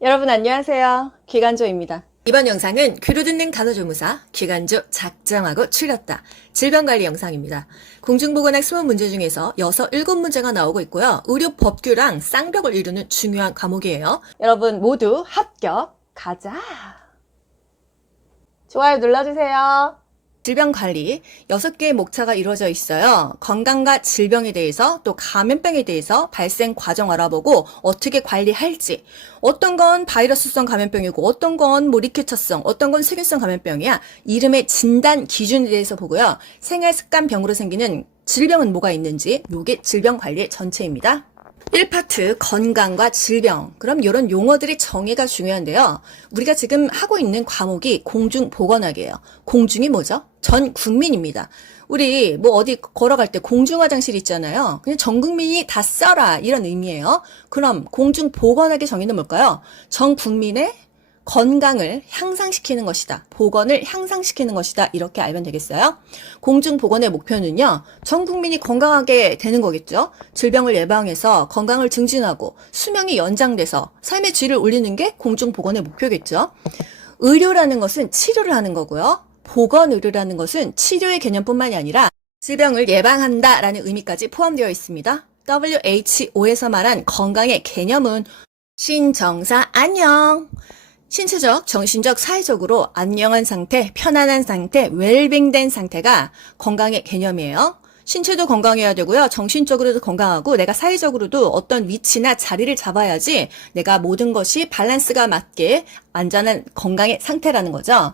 여러분 안녕하세요. 기간조입니다. 이번 영상은 귀로 듣는 간호조무사, 기간조 작정하고 추렸다. 질병관리 영상입니다. 공중보건학 20문제 중에서 6, 7문제가 나오고 있고요. 의료법규랑 쌍벽을 이루는 중요한 과목이에요. 여러분 모두 합격 가자. 좋아요 눌러주세요. 질병관리 6개의 목차가 이루어져 있어요. 건강과 질병에 대해서 또 감염병에 대해서 발생 과정 알아보고 어떻게 관리할지, 어떤 건 바이러스성 감염병이고 어떤 건 리케처성, 어떤 건 세균성 감염병이야. 이름의 진단 기준에 대해서 보고요. 생활습관병으로 생기는 질병은 뭐가 있는지, 요게 질병관리의 전체입니다. 1파트 건강과 질병. 그럼 이런 용어들의 정의가 중요한데요. 우리가 지금 하고 있는 과목이 공중보건학이에요. 공중이 뭐죠? 전 국민입니다. 우리 어디 걸어갈 때 공중화장실 있잖아요. 그냥 전 국민이 다 써라 이런 의미예요. 그럼 공중보건학의 정의는 뭘까요? 전 국민의 건강을 향상시키는 것이다. 보건을 향상시키는 것이다. 이렇게 알면 되겠어요. 공중보건의 목표는요. 전 국민이 건강하게 되는 거겠죠. 질병을 예방해서 건강을 증진하고 수명이 연장돼서 삶의 질을 올리는 게 공중보건의 목표겠죠. 의료라는 것은 치료를 하는 거고요. 보건의료라는 것은 치료의 개념뿐만이 아니라 질병을 예방한다라는 의미까지 포함되어 있습니다. WHO에서 말한 건강의 개념은 신정사 안녕. 신체적, 정신적, 사회적으로 안녕한 상태, 편안한 상태, 웰빙된 상태가 건강의 개념이에요. 신체도 건강해야 되고요. 정신적으로도 건강하고 내가 사회적으로도 어떤 위치나 자리를 잡아야지 내가 모든 것이 밸런스가 맞게 안전한 건강의 상태라는 거죠.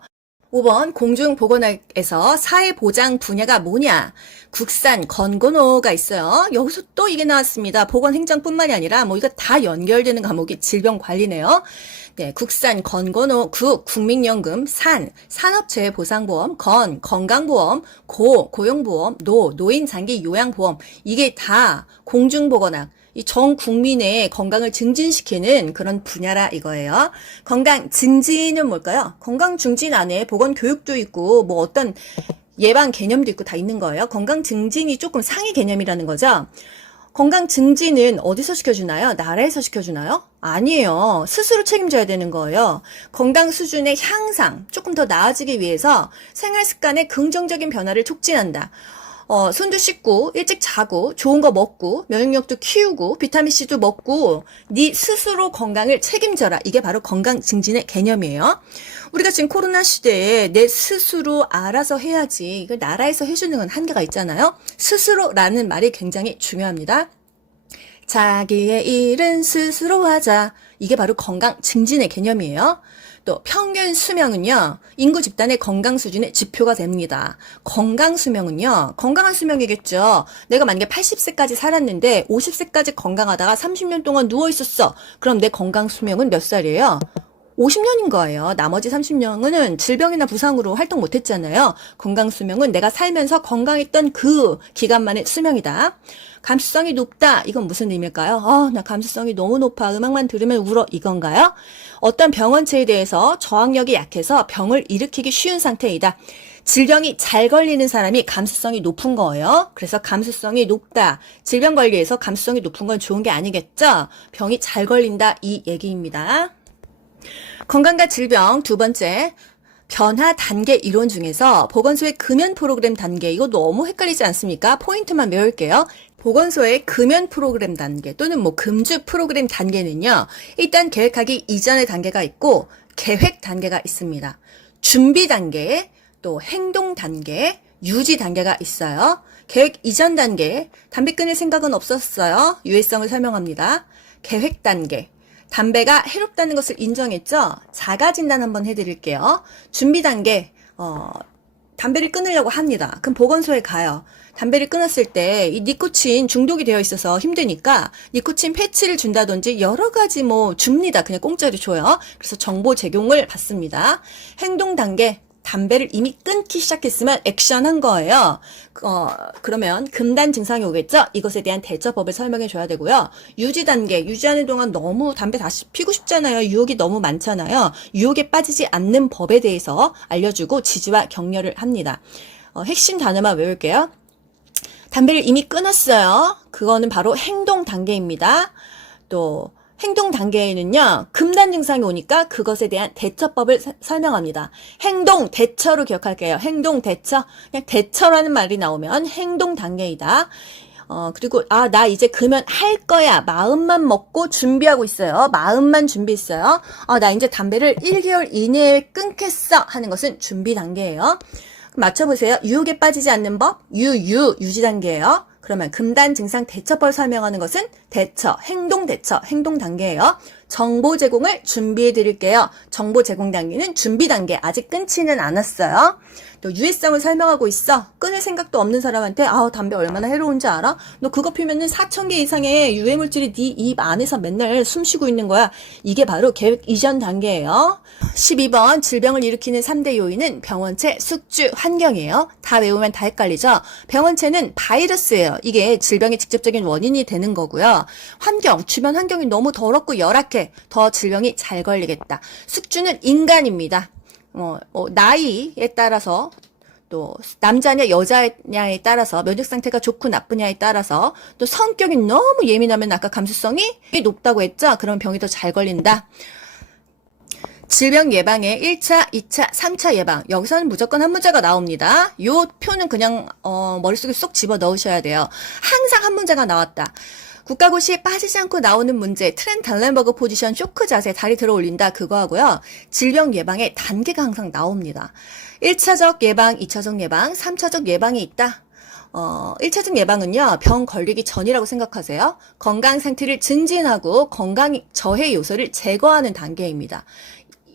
5번 공중보건학에서 사회보장 분야가 뭐냐? 국산 건고노가 있어요. 여기서 또 이게 나왔습니다. 보건행정뿐만이 아니라 이거 다 연결되는 과목이 질병관리네요. 네, 국산 건고노, 국민연금, 산업재해보상보험, 건강보험, 고용보험, 노인장기 요양보험. 이게 다 공중보건학. 이 전 국민의 건강을 증진시키는 그런 분야라 이거예요. 건강 증진은 뭘까요? 건강 증진 안에 보건 교육도 있고 어떤 예방 개념도 있고 다 있는 거예요. 건강 증진이 조금 상위 개념이라는 거죠. 건강 증진은 어디서 시켜주나요? 나라에서 시켜주나요? 아니에요. 스스로 책임져야 되는 거예요. 건강 수준의 향상, 조금 더 나아지기 위해서 생활 습관의 긍정적인 변화를 촉진한다. 손도 씻고 일찍 자고 좋은 거 먹고 면역력도 키우고 비타민C도 먹고 네 스스로 건강을 책임져라. 이게 바로 건강 증진의 개념이에요. 우리가 지금 코로나 시대에 내 스스로 알아서 해야지. 이걸 나라에서 해주는 건 한계가 있잖아요. 스스로라는 말이 굉장히 중요합니다. 자기의 일은 스스로 하자. 이게 바로 건강 증진의 개념이에요. 또 평균 수명은요. 인구 집단의 건강 수준의 지표가 됩니다. 건강 수명은요. 건강한 수명이겠죠. 내가 만약에 80세까지 살았는데 50세까지 건강하다가 30년 동안 누워 있었어. 그럼 내 건강 수명은 몇 살이에요? 50년인 거예요. 나머지 30년은 질병이나 부상으로 활동 못했잖아요. 건강 수명은 내가 살면서 건강했던 그 기간만의 수명이다. 감수성이 높다. 이건 무슨 의미일까요? 나 감수성이 너무 높아. 음악만 들으면 울어. 이건가요? 어떤 병원체에 대해서 저항력이 약해서 병을 일으키기 쉬운 상태이다. 질병이 잘 걸리는 사람이 감수성이 높은 거예요. 그래서 감수성이 높다. 질병 관리에서 감수성이 높은 건 좋은 게 아니겠죠? 병이 잘 걸린다. 이 얘기입니다. 건강과 질병 두 번째. 변화 단계 이론 중에서 보건소의 금연 프로그램 단계 이거 너무 헷갈리지 않습니까? 포인트만 외울게요. 보건소의 금연 프로그램 단계 또는 금주 프로그램 단계는요. 일단 계획하기 이전의 단계가 있고 계획 단계가 있습니다. 준비 단계, 또 행동 단계, 유지 단계가 있어요. 계획 이전 단계, 담배 끊을 생각은 없었어요. 유해성을 설명합니다. 계획 단계. 담배가 해롭다는 것을 인정했죠? 자가진단 한번 해드릴게요. 준비 단계, 담배를 끊으려고 합니다. 그럼 보건소에 가요. 담배를 끊었을 때 이 니코틴 중독이 되어 있어서 힘드니까 니코틴 패치를 준다든지 여러 가지 줍니다. 그냥 공짜로 줘요. 그래서 정보 제공을 받습니다. 행동 단계. 담배를 이미 끊기 시작했으면 액션한 거예요. 그러면 금단 증상이 오겠죠? 이것에 대한 대처법을 설명해 줘야 되고요. 유지 단계, 유지하는 동안 너무 담배 다시 피고 싶잖아요. 유혹이 너무 많잖아요. 유혹에 빠지지 않는 법에 대해서 알려주고 지지와 격려를 합니다. 핵심 단어만 외울게요. 담배를 이미 끊었어요. 그거는 바로 행동 단계입니다. 또 행동 단계에는요, 금단 증상이 오니까 그것에 대한 대처법을 설명합니다. 행동 대처로 기억할게요. 행동 대처. 그냥 대처라는 말이 나오면 행동 단계이다. 그리고, 나 이제 금연 할 거야. 마음만 먹고 준비하고 있어요. 마음만 준비했어요. 나 이제 담배를 1개월 이내에 끊겠어. 하는 것은 준비 단계예요. 맞춰보세요. 유혹에 빠지지 않는 법, 유지 단계예요. 그러면 금단 증상 대처법을 설명하는 것은 대처, 행동 대처, 행동 단계예요. 정보 제공을 준비해 드릴게요. 정보 제공 단계는 준비 단계, 아직 끊지는 않았어요. 또 유해성을 설명하고 있어. 끊을 생각도 없는 사람한테 담배 얼마나 해로운지 알아? 너 그거 피면은 4,000개 이상의 유해물질이 네 입 안에서 맨날 숨쉬고 있는 거야. 이게 바로 계획 이전 단계예요. 12번 질병을 일으키는 3대 요인은 병원체, 숙주, 환경이에요. 다 외우면 다 헷갈리죠? 병원체는 바이러스예요. 이게 질병의 직접적인 원인이 되는 거고요. 환경, 주변 환경이 너무 더럽고 열악해. 더 질병이 잘 걸리겠다. 숙주는 인간입니다. 나이에 따라서 또 남자냐 여자냐에 따라서 면역 상태가 좋고 나쁘냐에 따라서 또 성격이 너무 예민하면 아까 감수성이 높다고 했죠? 그럼 병이 더 잘 걸린다. 질병 예방의 1차, 2차, 3차 예방. 여기서는 무조건 한 문제가 나옵니다. 요 표는 그냥 머릿속에 쏙 집어 넣으셔야 돼요. 항상 한 문제가 나왔다. 국가고시에 빠지지 않고 나오는 문제, 트렌달렌버그 포지션 쇼크 자세, 다리 들어 올린다, 그거 하고요. 질병 예방의 단계가 항상 나옵니다. 1차적 예방, 2차적 예방, 3차적 예방이 있다. 1차적 예방은요, 병 걸리기 전이라고 생각하세요. 건강 상태를 증진하고 건강 저해 요소를 제거하는 단계입니다.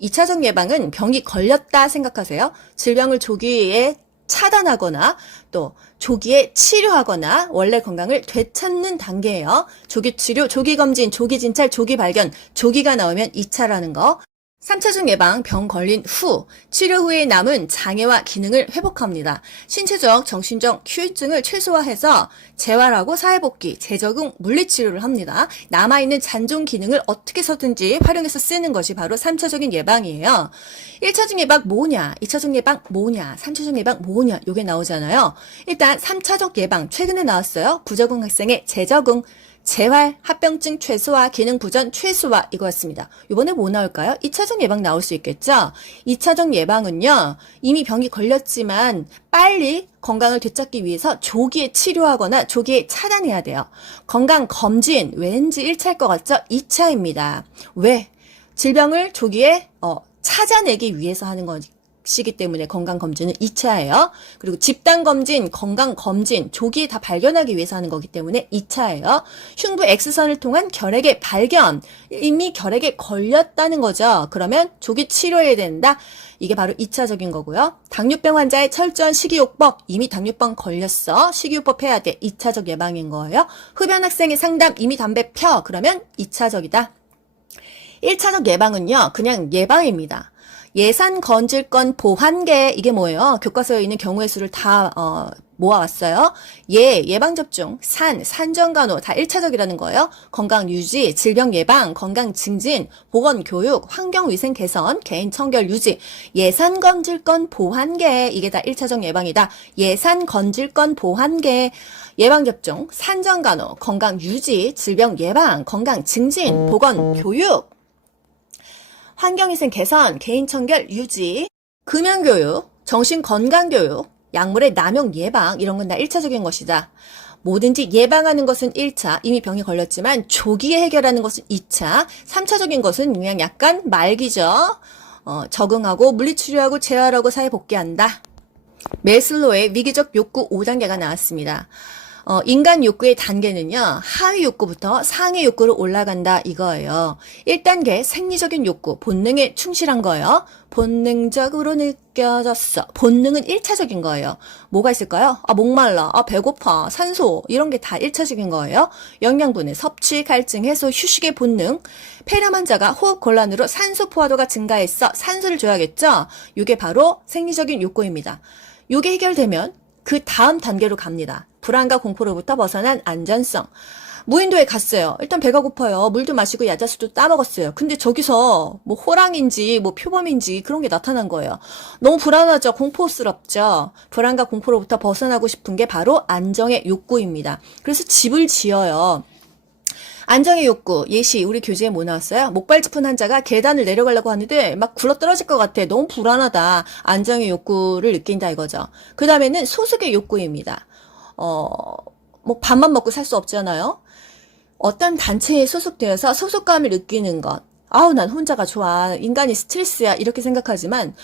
2차적 예방은 병이 걸렸다 생각하세요. 질병을 조기에 차단하거나 또 조기에 치료하거나 원래 건강을 되찾는 단계예요. 조기 치료, 조기 검진, 조기 진찰, 조기 발견, 조기가 나오면 2차라는 거. 3차적 예방, 병 걸린 후, 치료 후에 남은 장애와 기능을 회복합니다. 신체적, 정신적 후유증을 최소화해서 재활하고 사회복귀, 재적응, 물리치료를 합니다. 남아있는 잔존 기능을 어떻게 해서든지 활용해서 쓰는 것이 바로 3차적인 예방이에요. 1차적 예방 뭐냐, 2차적 예방 뭐냐, 3차적 예방 뭐냐, 요게 나오잖아요. 일단 3차적 예방, 최근에 나왔어요. 부적응 학생의 재적응, 재활, 합병증 최소화, 기능 부전 최소화 이거였습니다. 이번에 뭐 나올까요? 2차적 예방 나올 수 있겠죠? 2차적 예방은요. 이미 병이 걸렸지만 빨리 건강을 되찾기 위해서 조기에 치료하거나 조기에 차단해야 돼요. 건강검진 왠지 1차일 것 같죠? 2차입니다. 왜? 질병을 조기에 찾아내기 위해서 하는 거지. 시기 때문에 건강검진은 2차예요. 그리고 집단검진, 건강검진, 조기에 다 발견하기 위해서 하는 거기 때문에 2차예요. 흉부 X선을 통한 결핵의 발견, 이미 결핵에 걸렸다는 거죠. 그러면 조기 치료해야 된다. 이게 바로 2차적인 거고요. 당뇨병 환자의 철저한 식이요법, 이미 당뇨병 걸렸어. 식이요법 해야 돼. 2차적 예방인 거예요. 흡연 학생의 상담, 이미 담배 펴. 그러면 2차적이다. 1차적 예방은요, 그냥 예방입니다. 예산 건질건 보완계, 이게 뭐예요? 교과서에 있는 경우의 수를 다 모아왔어요. 예방접종, 산전간호 다 1차적이라는 거예요. 건강 유지, 질병 예방, 건강 증진, 보건 교육, 환경위생 개선, 개인 청결 유지, 예산 건질건 보완계, 이게 다 1차적 예방이다. 예산 건질건 보완계, 예방접종, 산전간호, 건강 유지, 질병 예방, 건강 증진, 보건 교육, 환경위생 개선, 개인청결 유지, 금연교육, 정신건강교육, 약물의 남용 예방 이런 건 다 1차적인 것이다. 뭐든지 예방하는 것은 1차, 이미 병이 걸렸지만 조기에 해결하는 것은 2차, 3차적인 것은 그냥 약간 말기죠. 적응하고 물리치료하고 재활하고 사회복귀한다. 메슬로의 위기적 욕구 5단계가 나왔습니다. 인간 욕구의 단계는요, 하위 욕구부터 상위 욕구로 올라간다 이거예요. 1단계 생리적인 욕구, 본능에 충실한 거예요. 본능적으로 느껴졌어. 본능은 1차적인 거예요. 뭐가 있을까요? 목말라, 배고파, 산소, 이런 게 다 1차적인 거예요. 영양분의 섭취, 갈증 해소, 휴식의 본능. 폐렴 환자가 호흡 곤란으로 산소 포화도가 증가했어. 산소를 줘야겠죠? 이게 바로 생리적인 욕구입니다. 이게 해결되면 그 다음 단계로 갑니다. 불안과 공포로부터 벗어난 안전성. 무인도에 갔어요. 일단 배가 고파요. 물도 마시고 야자수도 따먹었어요. 근데 저기서 뭐 호랑인지 뭐 표범인지 그런 게 나타난 거예요. 너무 불안하죠. 공포스럽죠. 불안과 공포로부터 벗어나고 싶은 게 바로 안정의 욕구입니다. 그래서 집을 지어요. 안정의 욕구, 예시, 우리 교재에 뭐 나왔어요? 목발 짚은 환자가 계단을 내려가려고 하는데 막 굴러 떨어질 것 같아. 너무 불안하다. 안정의 욕구를 느낀다 이거죠. 그 다음에는 소속의 욕구입니다. 뭐 밥만 먹고 살 수 없잖아요. 어떤 단체에 소속되어서 소속감을 느끼는 것. 아우, 난 혼자가 좋아. 인간이 스트레스야. 이렇게 생각하지만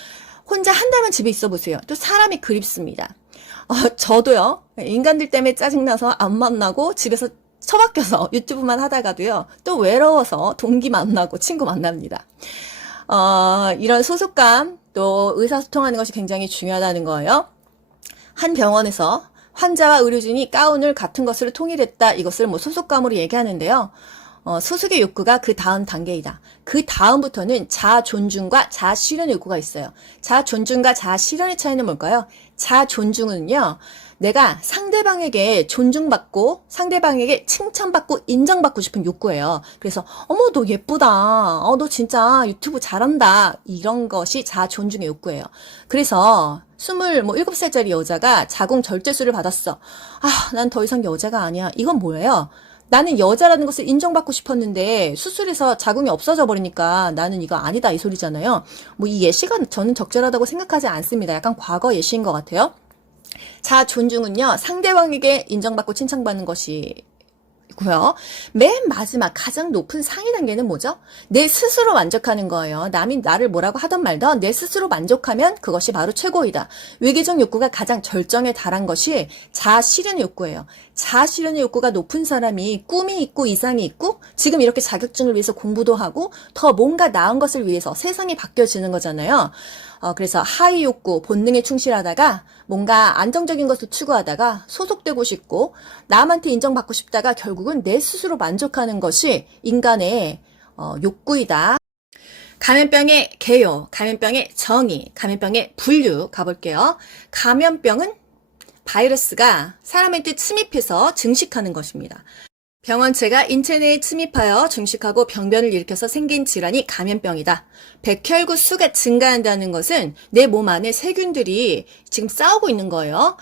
혼자 한 달만 집에 있어 보세요. 또 사람이 그립습니다. 저도요. 인간들 때문에 짜증나서 안 만나고 집에서 처박혀서 유튜브만 하다가도요. 또 외로워서 동기 만나고 친구 만납니다. 이런 소속감 또 의사소통하는 것이 굉장히 중요하다는 거예요. 한 병원에서 환자와 의료진이 가운을 같은 것으로 통일했다. 이것을 뭐 소속감으로 얘기하는데요. 소속의 욕구가 그 다음 단계이다. 그 다음부터는 자아 존중과 자아 실현 욕구가 있어요. 자아 존중과 자아 실현의 차이는 뭘까요? 자아 존중은요. 내가 상대방에게 존중받고 상대방에게 칭찬받고 인정받고 싶은 욕구예요. 그래서 어머 너 예쁘다. 너 진짜 유튜브 잘한다. 이런 것이 자아 존중의 욕구예요. 그래서 27살짜리 여자가 자궁 절제술을 받았어. 난 더 이상 여자가 아니야. 이건 뭐예요? 나는 여자라는 것을 인정받고 싶었는데 수술해서 자궁이 없어져 버리니까 나는 이거 아니다 이 소리잖아요. 뭐 이 예시가 저는 적절하다고 생각하지 않습니다. 약간 과거 예시인 것 같아요. 자아 존중은요, 상대방에게 인정받고 칭찬받는 것이고요. 맨 마지막 가장 높은 상위 단계는 뭐죠? 내 스스로 만족하는 거예요. 남이 나를 뭐라고 하던 말던 내 스스로 만족하면 그것이 바로 최고이다. 외계적 욕구가 가장 절정에 달한 것이 자아 실현 욕구예요. 자아 실현의 욕구가 높은 사람이 꿈이 있고 이상이 있고 지금 이렇게 자격증을 위해서 공부도 하고 더 뭔가 나은 것을 위해서 세상이 바뀌어지는 거잖아요. 그래서 하위 욕구, 본능에 충실하다가 뭔가 안정적인 것을 추구하다가 소속되고 싶고 남한테 인정받고 싶다가 결국은 내 스스로 만족하는 것이 인간의 욕구이다. 감염병의 개요, 감염병의 정의, 감염병의 분류 가볼게요. 감염병은 바이러스가 사람한테 침입해서 증식하는 것입니다. 병원체가 인체 내에 침입하여 증식하고 병변을 일으켜서 생긴 질환이 감염병이다. 백혈구 수가 증가한다는 것은 내 몸 안에 세균들이 지금 싸우고 있는 거예요.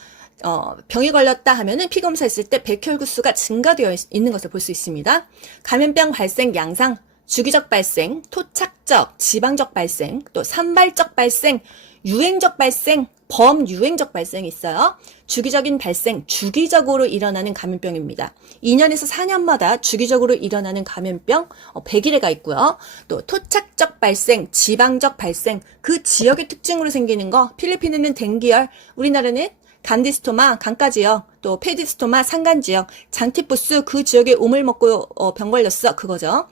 병이 걸렸다 하면은 피검사했을 때 백혈구 수가 증가되어 있는 것을 볼 수 있습니다. 감염병 발생 양상, 주기적 발생, 토착적, 지방적 발생, 또 산발적 발생, 유행적 발생, 범유행적 발생이 있어요. 주기적인 발생, 주기적으로 일어나는 감염병입니다. 2년에서 4년마다 주기적으로 일어나는 감염병 100일회가 있고요. 또 토착적 발생, 지방적 발생, 그 지역의 특징으로 생기는 거, 필리핀에는 댕기열, 우리나라는 간디스토마, 강가지역, 또 페디스토마, 산간지역, 장티푸스, 그 지역에 오물 먹고 병 걸렸어, 그거죠.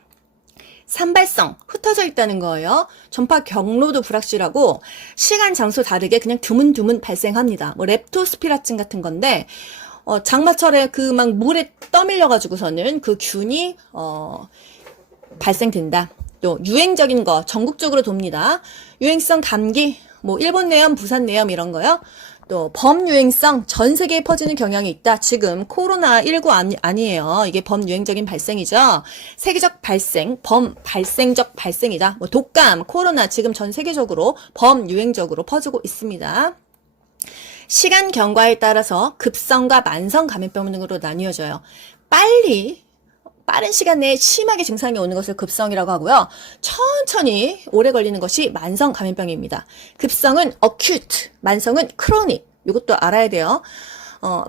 산발성, 흩어져 있다는 거예요. 전파 경로도 불확실하고 시간, 장소 다르게 그냥 드문드문 발생합니다. 뭐 렙토스피라친 같은 건데 장마철에 그 막 물에 떠밀려가지고서는 그 균이 발생된다. 또 유행적인 거 전국적으로 돕니다. 유행성 감기, 뭐 일본 내염, 부산 내염 이런 거요. 또 범유행성 전 세계에 퍼지는 경향이 있다. 지금 코로나19 아니에요. 이게 범유행적인 발생이죠. 세계적 발생, 범발생적 발생이다. 뭐 독감, 코로나 지금 전 세계적으로 범유행적으로 퍼지고 있습니다. 시간 경과에 따라서 급성과 만성 감염병 등으로 나뉘어져요. 빠른 시간 내에 심하게 증상이 오는 것을 급성이라고 하고요. 천천히 오래 걸리는 것이 만성 감염병입니다. 급성은 acute, 만성은 chronic. 이것도 알아야 돼요.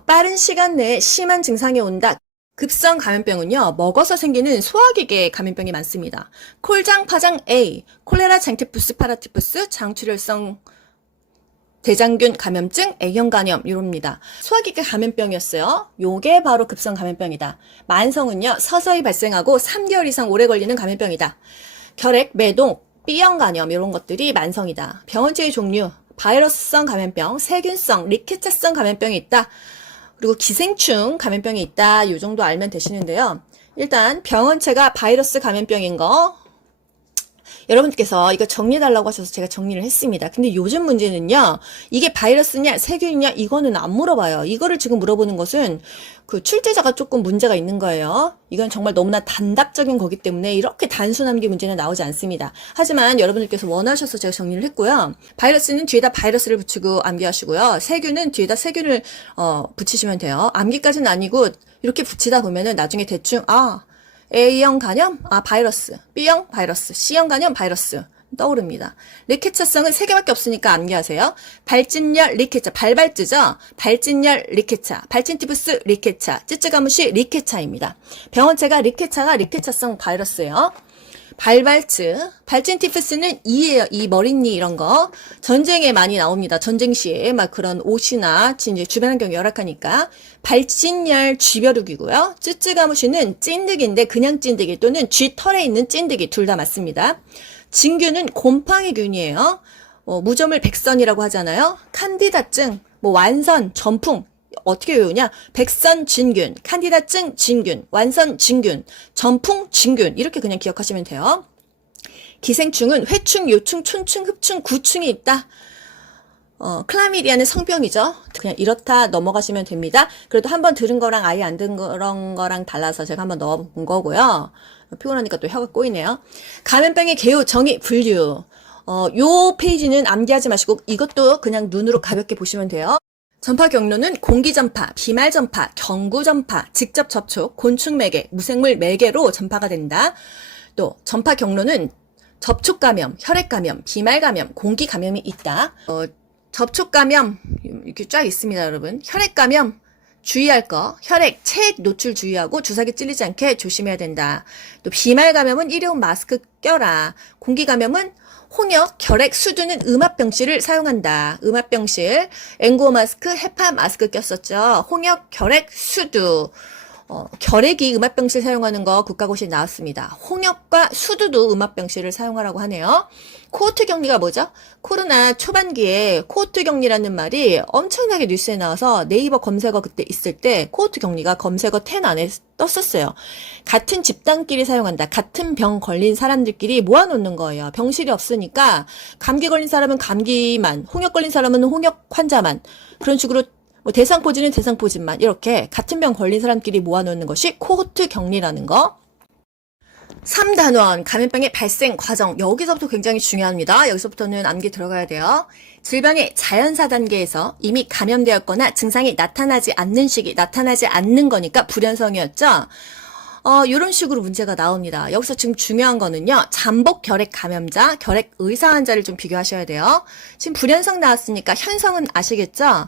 빠른 시간 내에 심한 증상이 온다. 급성 감염병은요, 먹어서 생기는 소화기계 감염병이 많습니다. 콜장, 파장 A, 콜레라, 장티푸스, 파라티푸스, 장출혈성 대장균 감염증, A형 간염 이럽니다. 소화기계 감염병이었어요. 요게 바로 급성 감염병이다. 만성은요, 서서히 발생하고 3개월 이상 오래 걸리는 감염병이다. 결핵, 매동, B형 간염 이런 것들이 만성이다. 병원체의 종류, 바이러스성 감염병, 세균성, 리케차성 감염병이 있다. 그리고 기생충 감염병이 있다. 요 정도 알면 되시는데요. 일단 병원체가 바이러스 감염병인 거 여러분께서 이거 정리해달라고 하셔서 제가 정리를 했습니다. 근데 요즘 문제는요, 이게 바이러스냐, 세균이냐, 이거는 안 물어봐요. 이거를 지금 물어보는 것은 그 출제자가 조금 문제가 있는 거예요. 이건 정말 너무나 단답적인 거기 때문에 이렇게 단순한 게 문제는 나오지 않습니다. 하지만 여러분들께서 원하셔서 제가 정리를 했고요. 바이러스는 뒤에다 바이러스를 붙이고 암기하시고요. 세균은 뒤에다 세균을 붙이시면 돼요. 암기까지는 아니고 이렇게 붙이다 보면은 나중에 대충 A형 간염, 바이러스. B형 바이러스. C형 간염 바이러스. 떠오릅니다. 리케차성은 3개밖에 없으니까 암기하세요. 발진열 리케차, 발발뜨죠? 발진열 리케차, 발진티푸스 리케차, 찌찌가무시 리케차입니다. 병원체가 리케차성 바이러스예요. 발발츠, 발진티푸스는 이예요. 이 머리니 이런 거. 전쟁에 많이 나옵니다. 전쟁 시에 막 그런 옷이나 이제 주변 환경이 열악하니까. 발진열 쥐벼룩이고요. 쯔쯔가무시는 찐득인데 그냥 찐득이 또는 쥐털에 있는 찐득이 둘 다 맞습니다. 진균은 곰팡이균이에요. 무좀을 백선이라고 하잖아요. 칸디다증, 완선, 전풍. 어떻게 외우냐? 백선 진균, 칸디다증 진균, 완선 진균, 전풍 진균 이렇게 그냥 기억하시면 돼요. 기생충은 회충, 요충, 촌충, 흡충, 구충이 있다. 클라미디아는 성병이죠. 그냥 이렇다 넘어가시면 됩니다. 그래도 한번 들은 거랑 아예 안 들은 거랑 달라서 제가 한번 넣어본 거고요. 피곤하니까 또 혀가 꼬이네요. 감염병의 개요, 정의, 분류. 요 페이지는 암기하지 마시고 이것도 그냥 눈으로 가볍게 보시면 돼요. 전파 경로는 공기 전파, 비말 전파, 경구 전파, 직접 접촉, 곤충 매개, 무생물 매개로 전파가 된다. 또 전파 경로는 접촉 감염, 혈액 감염, 비말 감염, 공기 감염이 있다. 접촉 감염 이렇게 쫙 있습니다, 여러분. 혈액 감염 주의할 거, 혈액, 체액 노출 주의하고 주사기 찔리지 않게 조심해야 된다. 또 비말 감염은 일회용 마스크 껴라. 공기 감염은 홍역, 결핵, 수두는 음압병실을 사용한다. 음압병실, N95 마스크, 헤파 마스크 꼈었죠. 홍역, 결핵, 수두. 결핵이 음압병실 사용하는 거 국가고시에 나왔습니다. 홍역과 수두도 음압병실을 사용하라고 하네요. 코호트 격리가 뭐죠? 코로나 초반기에 코호트 격리라는 말이 엄청나게 뉴스에 나와서 네이버 검색어 그때 있을 때 코호트 격리가 검색어 10 안에 떴었어요. 같은 집단끼리 사용한다. 같은 병 걸린 사람들끼리 모아놓는 거예요. 병실이 없으니까 감기 걸린 사람은 감기만, 홍역 걸린 사람은 홍역 환자만 그런 식으로 대상포진은 대상포진만 이렇게 같은 병 걸린 사람끼리 모아놓는 것이 코호트 격리라는 거. 3단원 감염병의 발생 과정 여기서부터 굉장히 중요합니다. 여기서부터는 암기 들어가야 돼요. 질병의 자연사 단계에서 이미 감염되었거나 증상이 나타나지 않는 시기 나타나지 않는 거니까 불연성이었죠. 이런 식으로 문제가 나옵니다. 여기서 지금 중요한 거는요. 잠복 결핵 감염자, 결핵 의사 환자를 좀 비교하셔야 돼요. 지금 불연성 나왔으니까 현성은 아시겠죠?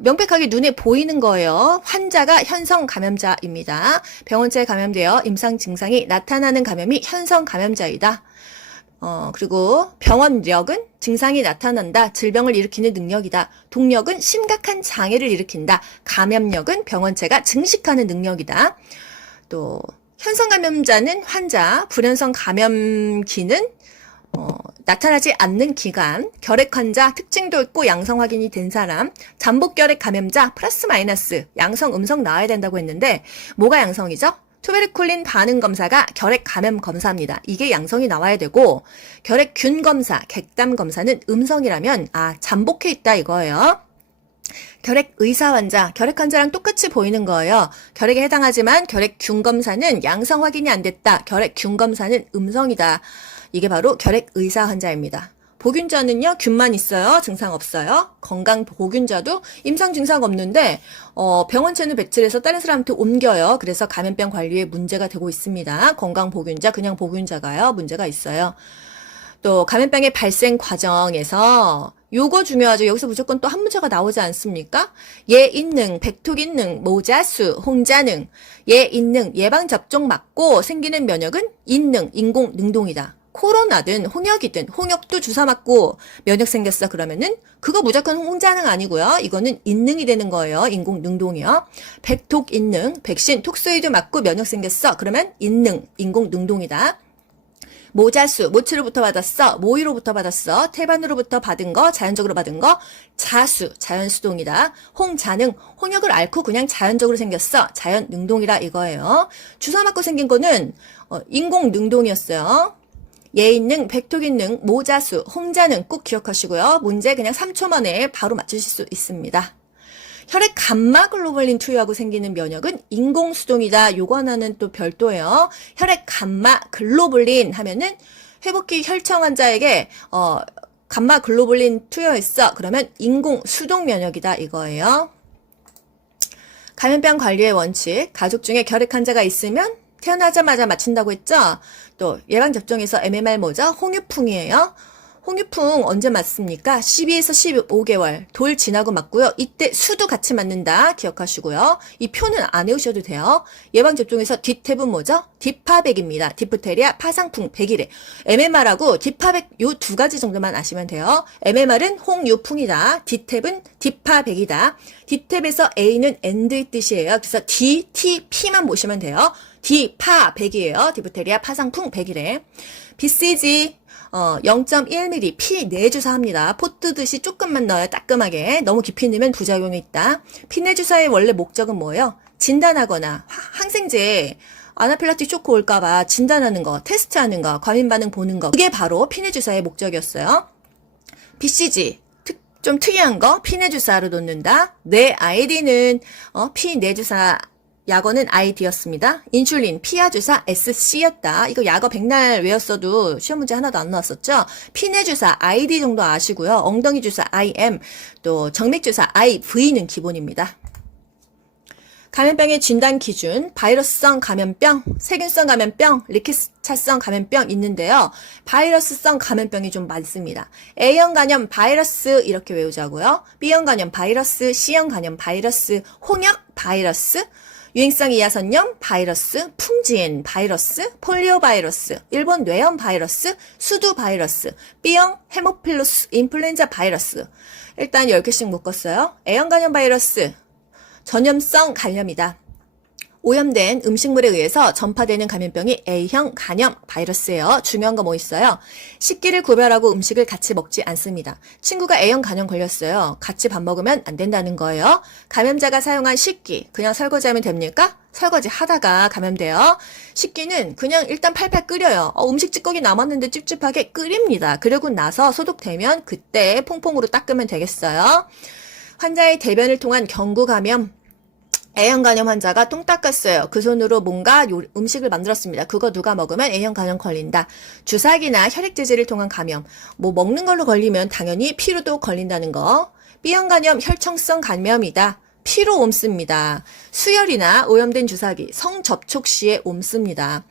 명백하게 눈에 보이는 거예요. 환자가 현성 감염자입니다. 병원체에 감염되어 임상 증상이 나타나는 감염이 현성 감염자이다. 그리고 병원력은 증상이 나타난다. 질병을 일으키는 능력이다. 동력은 심각한 장애를 일으킨다. 감염력은 병원체가 증식하는 능력이다. 또 현성 감염자는 환자, 불현성 감염기는 나타나지 않는 기간, 결핵 환자, 특징도 있고 양성 확인이 된 사람, 잠복 결핵 감염자, 플러스 마이너스, 양성, 음성 나와야 된다고 했는데, 뭐가 양성이죠? 투베르쿨린 반응 검사가 결핵 감염 검사입니다. 이게 양성이 나와야 되고, 결핵균 검사, 객담 검사는 음성이라면, 잠복해 있다 이거예요. 결핵 의사 환자, 결핵 환자랑 똑같이 보이는 거예요. 결핵에 해당하지만 결핵균 검사는 양성 확인이 안 됐다. 결핵균 검사는 음성이다. 이게 바로 결핵 의사 환자입니다. 보균자는요, 균만 있어요. 증상 없어요. 건강 보균자도 임상 증상 없는데 병원체는 배출해서 다른 사람한테 옮겨요. 그래서 감염병 관리에 문제가 되고 있습니다. 건강 보균자, 그냥 보균자가요. 문제가 있어요. 또 감염병의 발생 과정에서 요거 중요하죠. 여기서 무조건 또 한 문제가 나오지 않습니까? 예인능, 백톡인능, 모자수, 홍자능. 예인능, 예방접종 맞고 생기는 면역은 인능, 인공능동이다. 코로나든 홍역이든 홍역도 주사 맞고 면역 생겼어 그러면은 그거 무조건 홍자능 아니고요. 이거는 인능이 되는 거예요. 인공능동이요. 백톡인능, 백신, 톡소이드 맞고 면역 생겼어 그러면 인능, 인공능동이다. 모자수, 모치로부터 받았어, 모이로부터 받았어, 태반으로부터 받은 거, 자연적으로 받은 거, 자수, 자연수동이다. 홍자능, 홍역을 앓고 그냥 자연적으로 생겼어, 자연능동이라 이거예요. 주사 맞고 생긴 거는 인공능동이었어요. 예인능, 백톡인능, 모자수, 홍자능 꼭 기억하시고요. 문제 그냥 3초 만에 바로 맞추실 수 있습니다. 혈액 감마 글로불린 투여하고 생기는 면역은 인공수동이다. 요거 하나는 또 별도예요. 혈액 감마 글로불린 하면은 회복기 혈청 환자에게 감마 글로불린 투여했어. 그러면 인공수동 면역이다 이거예요. 감염병 관리의 원칙. 가족 중에 결핵 환자가 있으면 태어나자마자 맞힌다고 했죠? 또 예방접종에서 MMR 뭐죠? 홍유풍이에요. 홍유풍 언제 맞습니까? 12에서 15개월 돌 지나고 맞고요. 이때 수도 같이 맞는다 기억하시고요. 이 표는 안 외우셔도 돼요. 예방접종에서 뒷탭은 뭐죠? 디파백입니다. 디프테리아, 파상풍, 백이래. MMR하고 디파백 요 두 가지 정도만 아시면 돼요. MMR은 홍유풍이다. 뒷탭은 디파백이다. 뒷탭에서 A는 AND의 뜻이에요. 그래서 D, T, P만 보시면 돼요. 디파백이에요. 디프테리아, 파상풍, 백이래. BCG 0.1mm 피 내주사합니다. 포 뜨듯이 조금만 넣어요. 따끔하게. 너무 깊이 넣으면 부작용이 있다. 피 내주사의 원래 목적은 뭐예요? 진단하거나 항생제 아나필락틱 쇼크 올까봐 진단하는 거, 테스트하는 거, 과민 반응 보는 거. 그게 바로 피 내주사의 목적이었어요. BCG 좀 특이한 거 피 내주사로 놓는다. 내 아이디는 피 내주사 약어는 ID였습니다. 인슐린, 피하주사 SC였다. 이거 약어 백날 외웠어도 시험 문제 하나도 안 나왔었죠? 피내주사 ID 정도 아시고요. 엉덩이 주사 IM, 또 정맥주사 IV는 기본입니다. 감염병의 진단 기준, 바이러스성 감염병, 세균성 감염병, 리케차성 감염병 있는데요. 바이러스성 감염병이 좀 많습니다. A형 감염 바이러스 이렇게 외우자고요. B형 감염 바이러스, C형 감염 바이러스, 홍역 바이러스, 유행성 이하선염 바이러스, 풍진 바이러스, 폴리오 바이러스, 일본 뇌염 바이러스, 수두 바이러스, B형 헤모필로스 인플루엔자 바이러스. 일단 10개씩 묶었어요. A형 감염 바이러스, 전염성 감염이다. 오염된 음식물에 의해서 전파되는 감염병이 A형 간염 바이러스예요. 중요한 거 뭐 있어요? 식기를 구별하고 음식을 같이 먹지 않습니다. 친구가 A형 간염 걸렸어요. 같이 밥 먹으면 안 된다는 거예요. 감염자가 사용한 식기, 그냥 설거지하면 됩니까? 설거지 하다가 감염돼요. 식기는 그냥 일단 팔팔 끓여요. 음식 찌꺼기 남았는데 찝찝하게 끓입니다. 그러고 나서 소독되면 그때 퐁퐁으로 닦으면 되겠어요. 환자의 대변을 통한 경구 감염, A형 간염 환자가 똥 닦았어요. 그 손으로 뭔가 음식을 만들었습니다. 그거 누가 먹으면 A형 간염 걸린다. 주사기나 혈액제제를 통한 감염. 뭐 먹는 걸로 걸리면 당연히 피로도 걸린다는 거. B형 간염 혈청성 감염이다. 피로 옮습니다. 수혈이나 오염된 주사기, 성접촉 시에 옮습니다.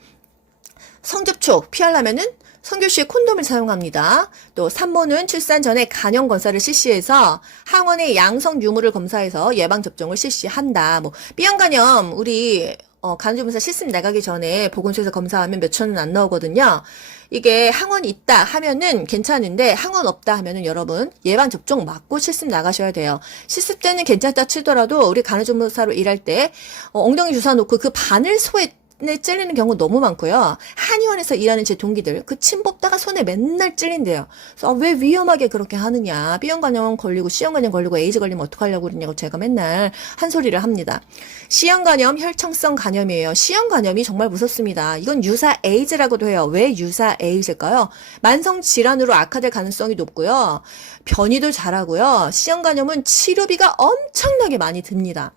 성접촉 피하려면은 성교 시에 콘돔을 사용합니다. 또 산모는 출산 전에 간염 검사를 실시해서 항원의 양성 유무를 검사해서 예방 접종을 실시한다. 뭐 B형 간염 우리 간호조무사 실습 나가기 전에 보건소에서 검사하면 몇 천은 안 나오거든요. 이게 항원 있다 하면은 괜찮은데 항원 없다 하면은 여러분 예방 접종 맞고 실습 나가셔야 돼요. 실습 때는 괜찮다 치더라도 우리 간호조무사로 일할 때 엉덩이 주사 놓고 그 바늘 소에 찔리는 경우 너무 많고요. 한의원에서 일하는 제 동기들 그 침 뽑다가 손에 맨날 찔린대요. 그래서 왜 위험하게 그렇게 하느냐. B형 간염 걸리고 C형 간염 걸리고 에이즈 걸리면 어떡하려고 그러냐고 제가 맨날 한 소리를 합니다. C형 간염 혈청성 감염이에요. C형 감염이 정말 무섭습니다. 이건 유사 에이즈라고도 해요. 왜 유사 에이즈일까요? 만성 질환으로 악화될 가능성이 높고요. 변이도 잘하고요. C형 간염은 치료비가 엄청나게 많이 듭니다.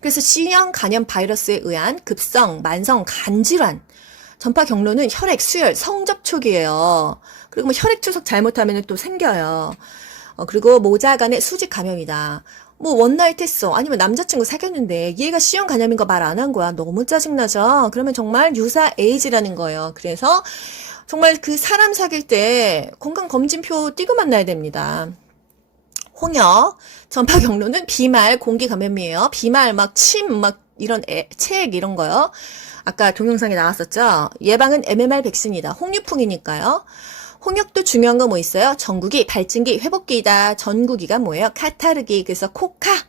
그래서 C형 간염 바이러스에 의한 급성, 만성 간질환, 전파 경로는 혈액, 수혈, 성접촉이에요. 그리고 뭐 혈액 투석 잘못하면 또 생겨요. 그리고 모자 간의 수직 감염이다. 뭐 원나잇 했어. 아니면 남자친구 사귀었는데 얘가 C형 간염인 거 말 안 한 거야. 너무 짜증나죠? 그러면 정말 유사 에이즈라는 거예요. 그래서 정말 그 사람 사귈 때 건강검진표 띄고 만나야 됩니다. 홍역, 전파 경로는 비말, 공기 감염이에요. 비말, 침, 이런 체액 이런 거요. 아까 동영상에 나왔었죠? 예방은 MMR 백신이다. 홍유풍이니까요. 홍역도 중요한 거 뭐 있어요? 전구기, 발진기, 회복기이다. 전구기가 뭐예요? 카타르기. 그래서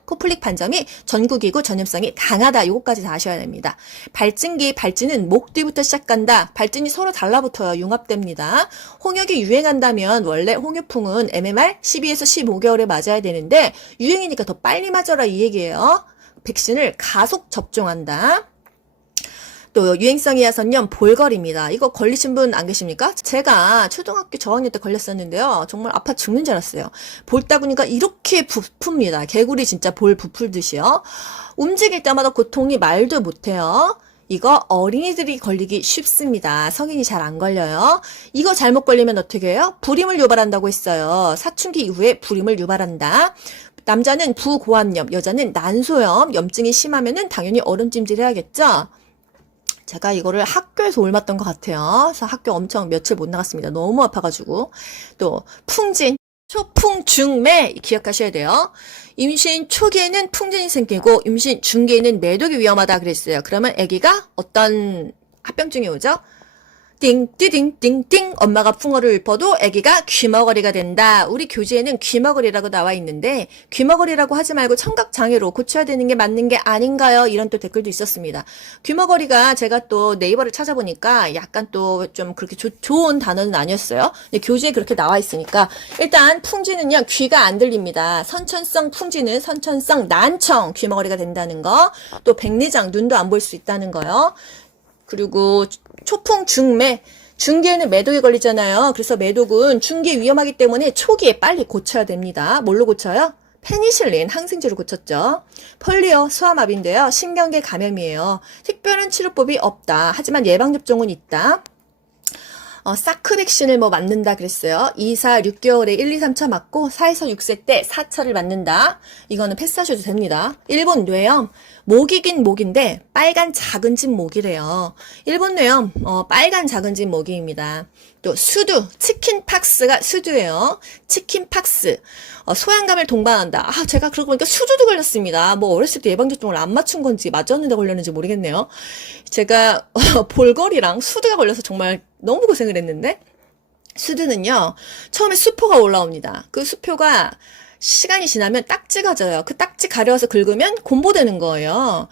코플릭 반점이 전구기고 전염성이 강하다. 요거까지 다 아셔야 됩니다. 발진기, 발진은 목 뒤부터 시작한다. 발진이 서로 달라붙어요. 융합됩니다. 홍역이 유행한다면 원래 홍유풍은 MMR 12에서 15개월에 맞아야 되는데 유행이니까 더 빨리 맞아라 이 얘기예요. 백신을 가속 접종한다. 또 유행성 이하선염 볼거리입니다. 이거 걸리신 분 안 계십니까? 제가 초등학교 저학년 때 걸렸었는데요. 정말 아파 죽는 줄 알았어요. 볼 따구니까 이렇게 부풉니다. 개구리 진짜 볼 부풀듯이요. 움직일 때마다 고통이 말도 못해요. 이거 어린이들이 걸리기 쉽습니다. 성인이 잘 안 걸려요. 이거 잘못 걸리면 어떻게 해요? 불임을 유발한다고 했어요. 사춘기 이후에 불임을 유발한다. 남자는 부고환염, 여자는 난소염, 염증이 심하면은 당연히 얼음찜질 해야겠죠? 제가 이거를 학교에서 옮았던 것 같아요. 그래서 학교 엄청 며칠 못 나갔습니다. 너무 아파가지고. 또 풍진, 초풍중매 기억하셔야 돼요. 임신 초기에는 풍진이 생기고 임신 중기에는 매독이 위험하다 그랬어요. 그러면 아기가 어떤 합병증이 오죠? 띵띠딩띵띵 엄마가 풍어를 읊어도 아기가 귀머거리가 된다. 우리 교재에는 귀머거리라고 나와 있는데 귀머거리라고 하지 말고 청각장애로 고쳐야 되는 게 맞는 게 아닌가요? 이런 또 댓글도 있었습니다. 귀머거리가 제가 또 네이버를 찾아보니까 약간 또 좀 그렇게 좋은 단어는 아니었어요. 근데 교재에 그렇게 나와 있으니까 일단 풍지는요 귀가 안 들립니다. 선천성 풍지는 선천성 난청 귀머거리가 된다는 거, 또 백내장 눈도 안 볼 수 있다는 거요. 그리고 초풍 중매, 중기에는 매독이 걸리잖아요. 그래서 매독은 중기에 위험하기 때문에 초기에 빨리 고쳐야 됩니다. 뭘로 고쳐요? 페니실린, 항생제로 고쳤죠. 폴리오, 소아마비인데요. 신경계 감염이에요. 특별한 치료법이 없다. 하지만 예방접종은 있다. 사크 백신을 맞는다 그랬어요. 2, 4, 6개월에 1, 2, 3차 맞고 4에서 6세 때 4차를 맞는다. 이거는 패스하셔도 됩니다. 일본 뇌염, 모기긴 모기인데 빨간 작은 집 모기래요. 일본 뇌염, 빨간 작은 집 모기입니다. 또 수두, 치킨팍스가 수두예요. 치킨팍스, 소양감을 동반한다. 제가 그러고 보니까 수두도 걸렸습니다. 어렸을 때 예방접종을 안 맞춘 건지 맞았는데 걸렸는지 모르겠네요. 제가 볼거리랑 수두가 걸려서 정말 너무 고생을 했는데, 수두는요 처음에 수포가 올라옵니다. 그 수포가 시간이 지나면 딱지가 져요. 그 딱지 가려워서 긁으면 곰보되는 거예요.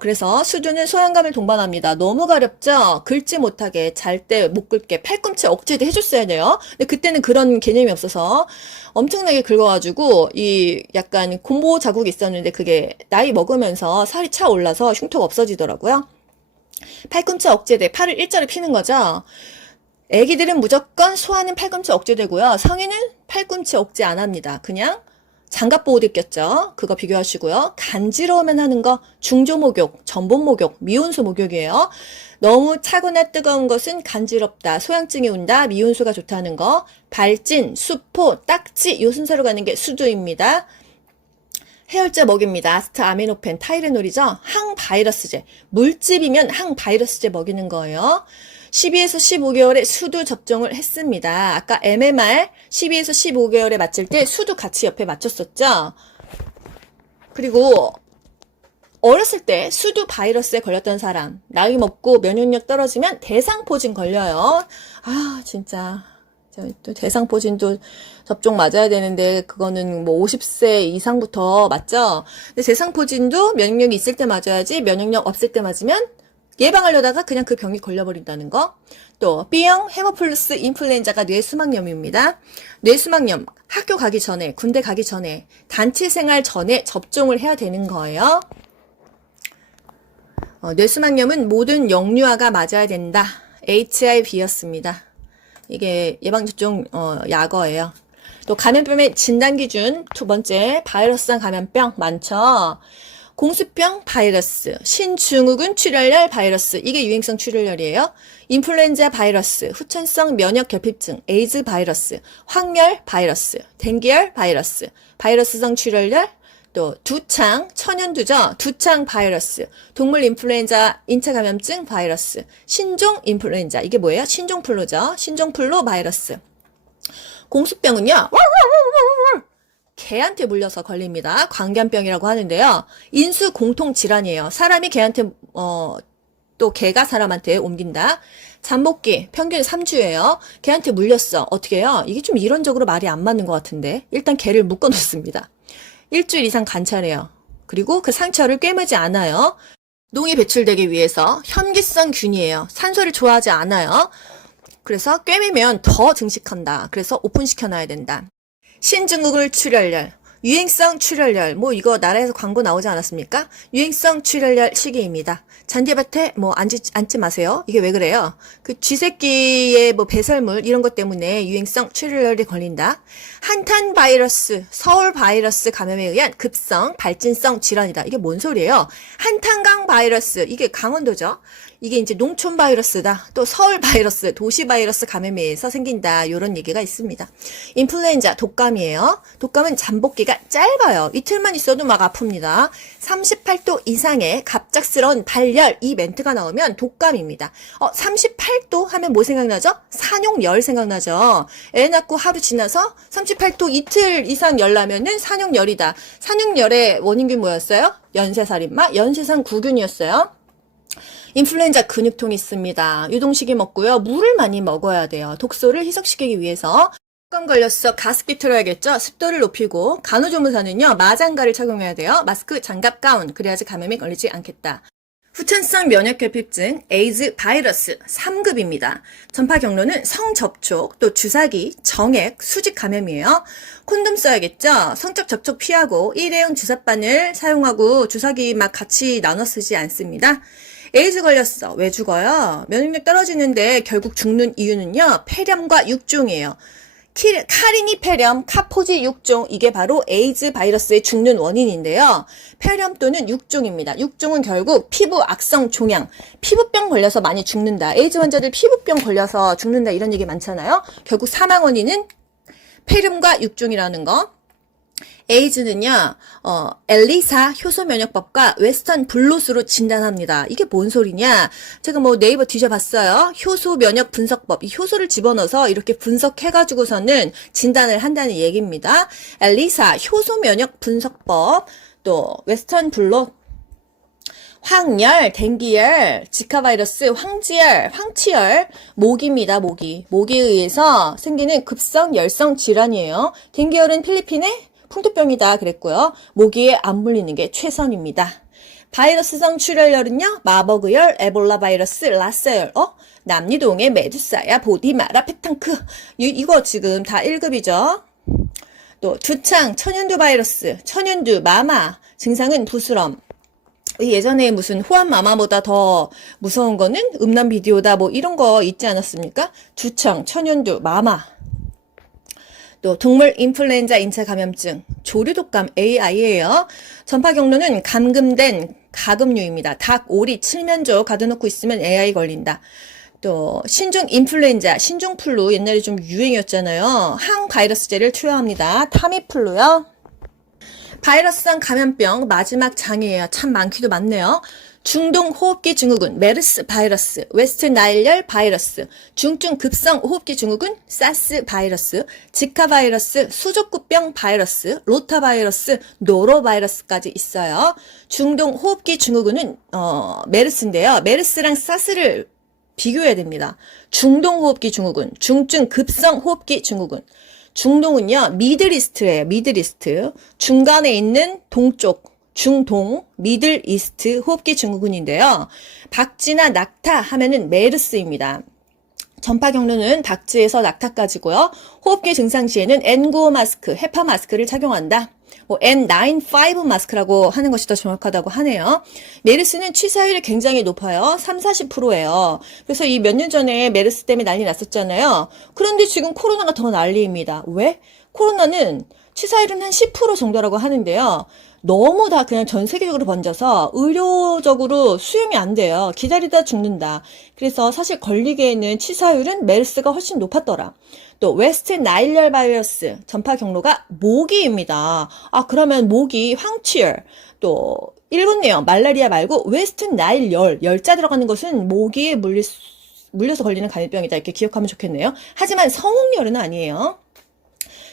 그래서 수두는 소양감을 동반합니다. 너무 가렵죠? 긁지 못하게, 잘 때 못 긁게 팔꿈치 억제도 해줬어야 돼요. 근데 그때는 그런 개념이 없어서 엄청나게 긁어가지고 이 약간 곰보 자국이 있었는데 그게 나이 먹으면서 살이 차 올라서 흉터가 없어지더라고요. 팔꿈치 억제돼, 팔을 일자로 피는 거죠. 애기들은 무조건 소아는 팔꿈치 억제되고요. 성인은 팔꿈치 억제 안 합니다. 그냥 장갑 보호대 꼈죠. 그거 비교하시고요. 간지러우면 하는 거 중조 목욕, 전복 목욕, 미온수 목욕이에요. 너무 차거나 뜨거운 것은 간지럽다, 소양증이 온다, 미온수가 좋다는 거. 발진, 수포, 딱지 요 순서로 가는 게 수두입니다. 해열제 먹입니다. 아스타아미노펜, 타이레놀이죠. 항바이러스제. 물집이면 항바이러스제 먹이는 거예요. 12에서 15개월에 수두 접종을 했습니다. 아까 MMR 12에서 15개월에 맞출 때 수두 같이 옆에 맞췄었죠. 그리고 어렸을 때 수두 바이러스에 걸렸던 사람, 나이 먹고 면역력 떨어지면 대상포진 걸려요. 진짜 또 대상포진도 접종 맞아야 되는데 그거는 50세 이상부터 맞죠. 근데 대상포진도 면역력이 있을 때 맞아야지, 면역력 없을 때 맞으면 예방하려다가 그냥 그 병이 걸려버린다는 거. 또 B형 헤모플러스 인플루엔자가 뇌수막염입니다. 뇌수막염 학교 가기 전에, 군대 가기 전에, 단체 생활 전에 접종을 해야 되는 거예요. 뇌수막염은 모든 영유아가 맞아야 된다. HIV였습니다. 이게 예방접종 약어예요. 또 감염병의 진단기준 두 번째, 바이러스성 감염병 많죠. 공수병 바이러스, 신증후군 출혈열 바이러스, 이게 유행성 출혈열이에요. 인플루엔자 바이러스, 후천성 면역 결핍증, 에이즈 바이러스, 황열 바이러스, 댕기열 바이러스, 바이러스성 출혈열, 또 두창, 천연두죠. 두창 바이러스, 동물 인플루엔자 인체 감염증 바이러스, 신종 인플루엔자, 이게 뭐예요? 신종플루죠. 신종플루 바이러스. 공수병은요, 개한테 물려서 걸립니다. 광견병이라고 하는데요. 인수 공통 질환이에요. 사람이 개한테 또 개가 사람한테 옮긴다. 잠복기 평균 3주예요. 개한테 물렸어. 어떻게 해요? 이게 좀 이론적으로 말이 안 맞는 것 같은데 일단 개를 묶어 놓습니다. 일주일 이상 관찰해요. 그리고 그 상처를 꿰매지 않아요. 농이 배출되기 위해서. 현기성 균이에요. 산소를 좋아하지 않아요. 그래서 꿰매면 더 증식한다. 그래서 오픈시켜놔야 된다. 신증후군 출혈열, 유행성 출혈열, 이거 나라에서 광고 나오지 않았습니까? 유행성 출혈열 시기입니다. 잔디밭에 앉지 마세요. 이게 왜 그래요? 그 쥐새끼의 배설물 이런 것 때문에 유행성 출혈열이 걸린다. 한탄 바이러스, 서울 바이러스 감염에 의한 급성 발진성 질환이다. 이게 뭔 소리예요? 한탄강 바이러스, 이게 강원도죠. 이게 이제 농촌 바이러스다. 또 서울 바이러스, 도시 바이러스 감염에 의해서 생긴다. 이런 얘기가 있습니다. 인플루엔자 독감이에요. 독감은 잠복기가 기간이 짧아요. 이틀만 있어도 막 아픕니다. 38도 이상의 갑작스러운 발열, 이 멘트가 나오면 독감입니다. 38도 하면 뭐 생각나죠? 산용열 생각나죠? 애 낳고 하루 지나서 38도 이틀 이상 열 나면은 산용열이다. 산용열의 원인균 뭐였어요? 연쇄살인마, 연쇄상 구균이었어요. 인플루엔자 근육통이 있습니다. 유동식이 먹고요. 물을 많이 먹어야 돼요. 독소를 희석시키기 위해서. 독감 걸렸어. 가습기 틀어야겠죠? 습도를 높이고 간호조무사는요. 마장가를 착용해야 돼요. 마스크, 장갑, 가운. 그래야지 감염이 걸리지 않겠다. 후천성 면역결핍증, 에이즈 바이러스 3급입니다. 전파 경로는 성접촉, 또 주사기, 정액, 수직 감염이에요. 콘돔 써야겠죠? 성적 접촉 피하고 일회용 주사바늘 사용하고 주사기 막 같이 나눠 쓰지 않습니다. 에이즈 걸렸어. 왜 죽어요? 면역력 떨어지는데 결국 죽는 이유는요. 폐렴과 육종이에요. 카리니 폐렴, 카포지 육종, 이게 바로 에이즈 바이러스의 죽는 원인인데요. 폐렴 또는 육종입니다. 육종은 결국 피부 악성 종양, 피부병 걸려서 많이 죽는다. 에이즈 환자들 피부병 걸려서 죽는다 이런 얘기 많잖아요. 결국 사망 원인은 폐렴과 육종이라는 거. 에이즈는요, 엘리사 효소면역법과 웨스턴 블롯으로 진단합니다. 이게 뭔 소리냐? 제가 뭐 네이버 뒤져봤어요. 효소면역 분석법. 이 효소를 집어넣어서 이렇게 분석해가지고서는 진단을 한다는 얘기입니다. 엘리사 효소면역 분석법, 또 웨스턴 블롯, 황열, 댕기열, 지카바이러스, 황지열, 황치열, 모기입니다. 모기에 의해서 생기는 급성 열성 질환이에요. 댕기열은 필리핀의 풍토병이다 그랬고요. 모기에 안 물리는 게 최선입니다. 바이러스성 출혈열은요. 마버그열, 에볼라 바이러스, 라사열, 남리동의 메두사야, 보디마라, 페탕크. 이거 지금 다 1급이죠. 또 두창, 천연두 바이러스, 천연두, 마마. 증상은 부스럼. 예전에 무슨 호환마마보다 더 무서운 거는 음란 비디오다 뭐 이런 거 있지 않았습니까? 두창, 천연두, 마마. 또 동물 인플루엔자 인체 감염증, 조류독감 AI예요. 전파 경로는 감금된 가금류입니다. 닭, 오리, 칠면조 가둬놓고 있으면 AI 걸린다. 또 신종 인플루엔자, 신종플루 옛날에 좀 유행이었잖아요. 항바이러스제를 투여합니다. 타미플루요. 바이러스성 감염병 마지막 장이에요. 참 많기도 많네요. 중동 호흡기 증후군, 메르스 바이러스, 웨스트 나일열 바이러스, 중증 급성 호흡기 증후군, 사스 바이러스, 지카 바이러스, 수족구병 바이러스, 로타 바이러스, 노로 바이러스까지 있어요. 중동 호흡기 증후군은 메르스인데요. 메르스랑 사스를 비교해야 됩니다. 중동 호흡기 증후군, 중증 급성 호흡기 증후군. 중동은요, 미들이스트예요. 미들이스트. 중간에 있는 동쪽, 중동, 미들 이스트 호흡기 증후군인데요. 박쥐나 낙타 하면은 메르스입니다. 전파 경로는 박쥐에서 낙타까지고요. 호흡기 증상 시에는 N95 마스크, 헤파 마스크를 착용한다. N95 마스크라고 하는 것이 더 정확하다고 하네요. 메르스는 치사율이 굉장히 높아요. 30-40%예요. 그래서 이 몇 년 전에 메르스 때문에 난리 났었잖아요. 그런데 지금 코로나가 더 난리입니다. 왜? 코로나는 치사율은 한 10% 정도라고 하는데요. 너무 다 그냥 전 세계적으로 번져서 의료적으로 수용이 안 돼요. 기다리다 죽는다. 그래서 사실 걸리기에는 치사율은 메르스가 훨씬 높았더라. 또 웨스트 나일열 바이러스 전파 경로가 모기입니다. 그러면 모기, 황치열, 또 일본내요. 말라리아 말고 웨스트 나일열, 열자 들어가는 것은 모기에 물려서 걸리는 감염병이다. 이렇게 기억하면 좋겠네요. 하지만 성홍열은 아니에요.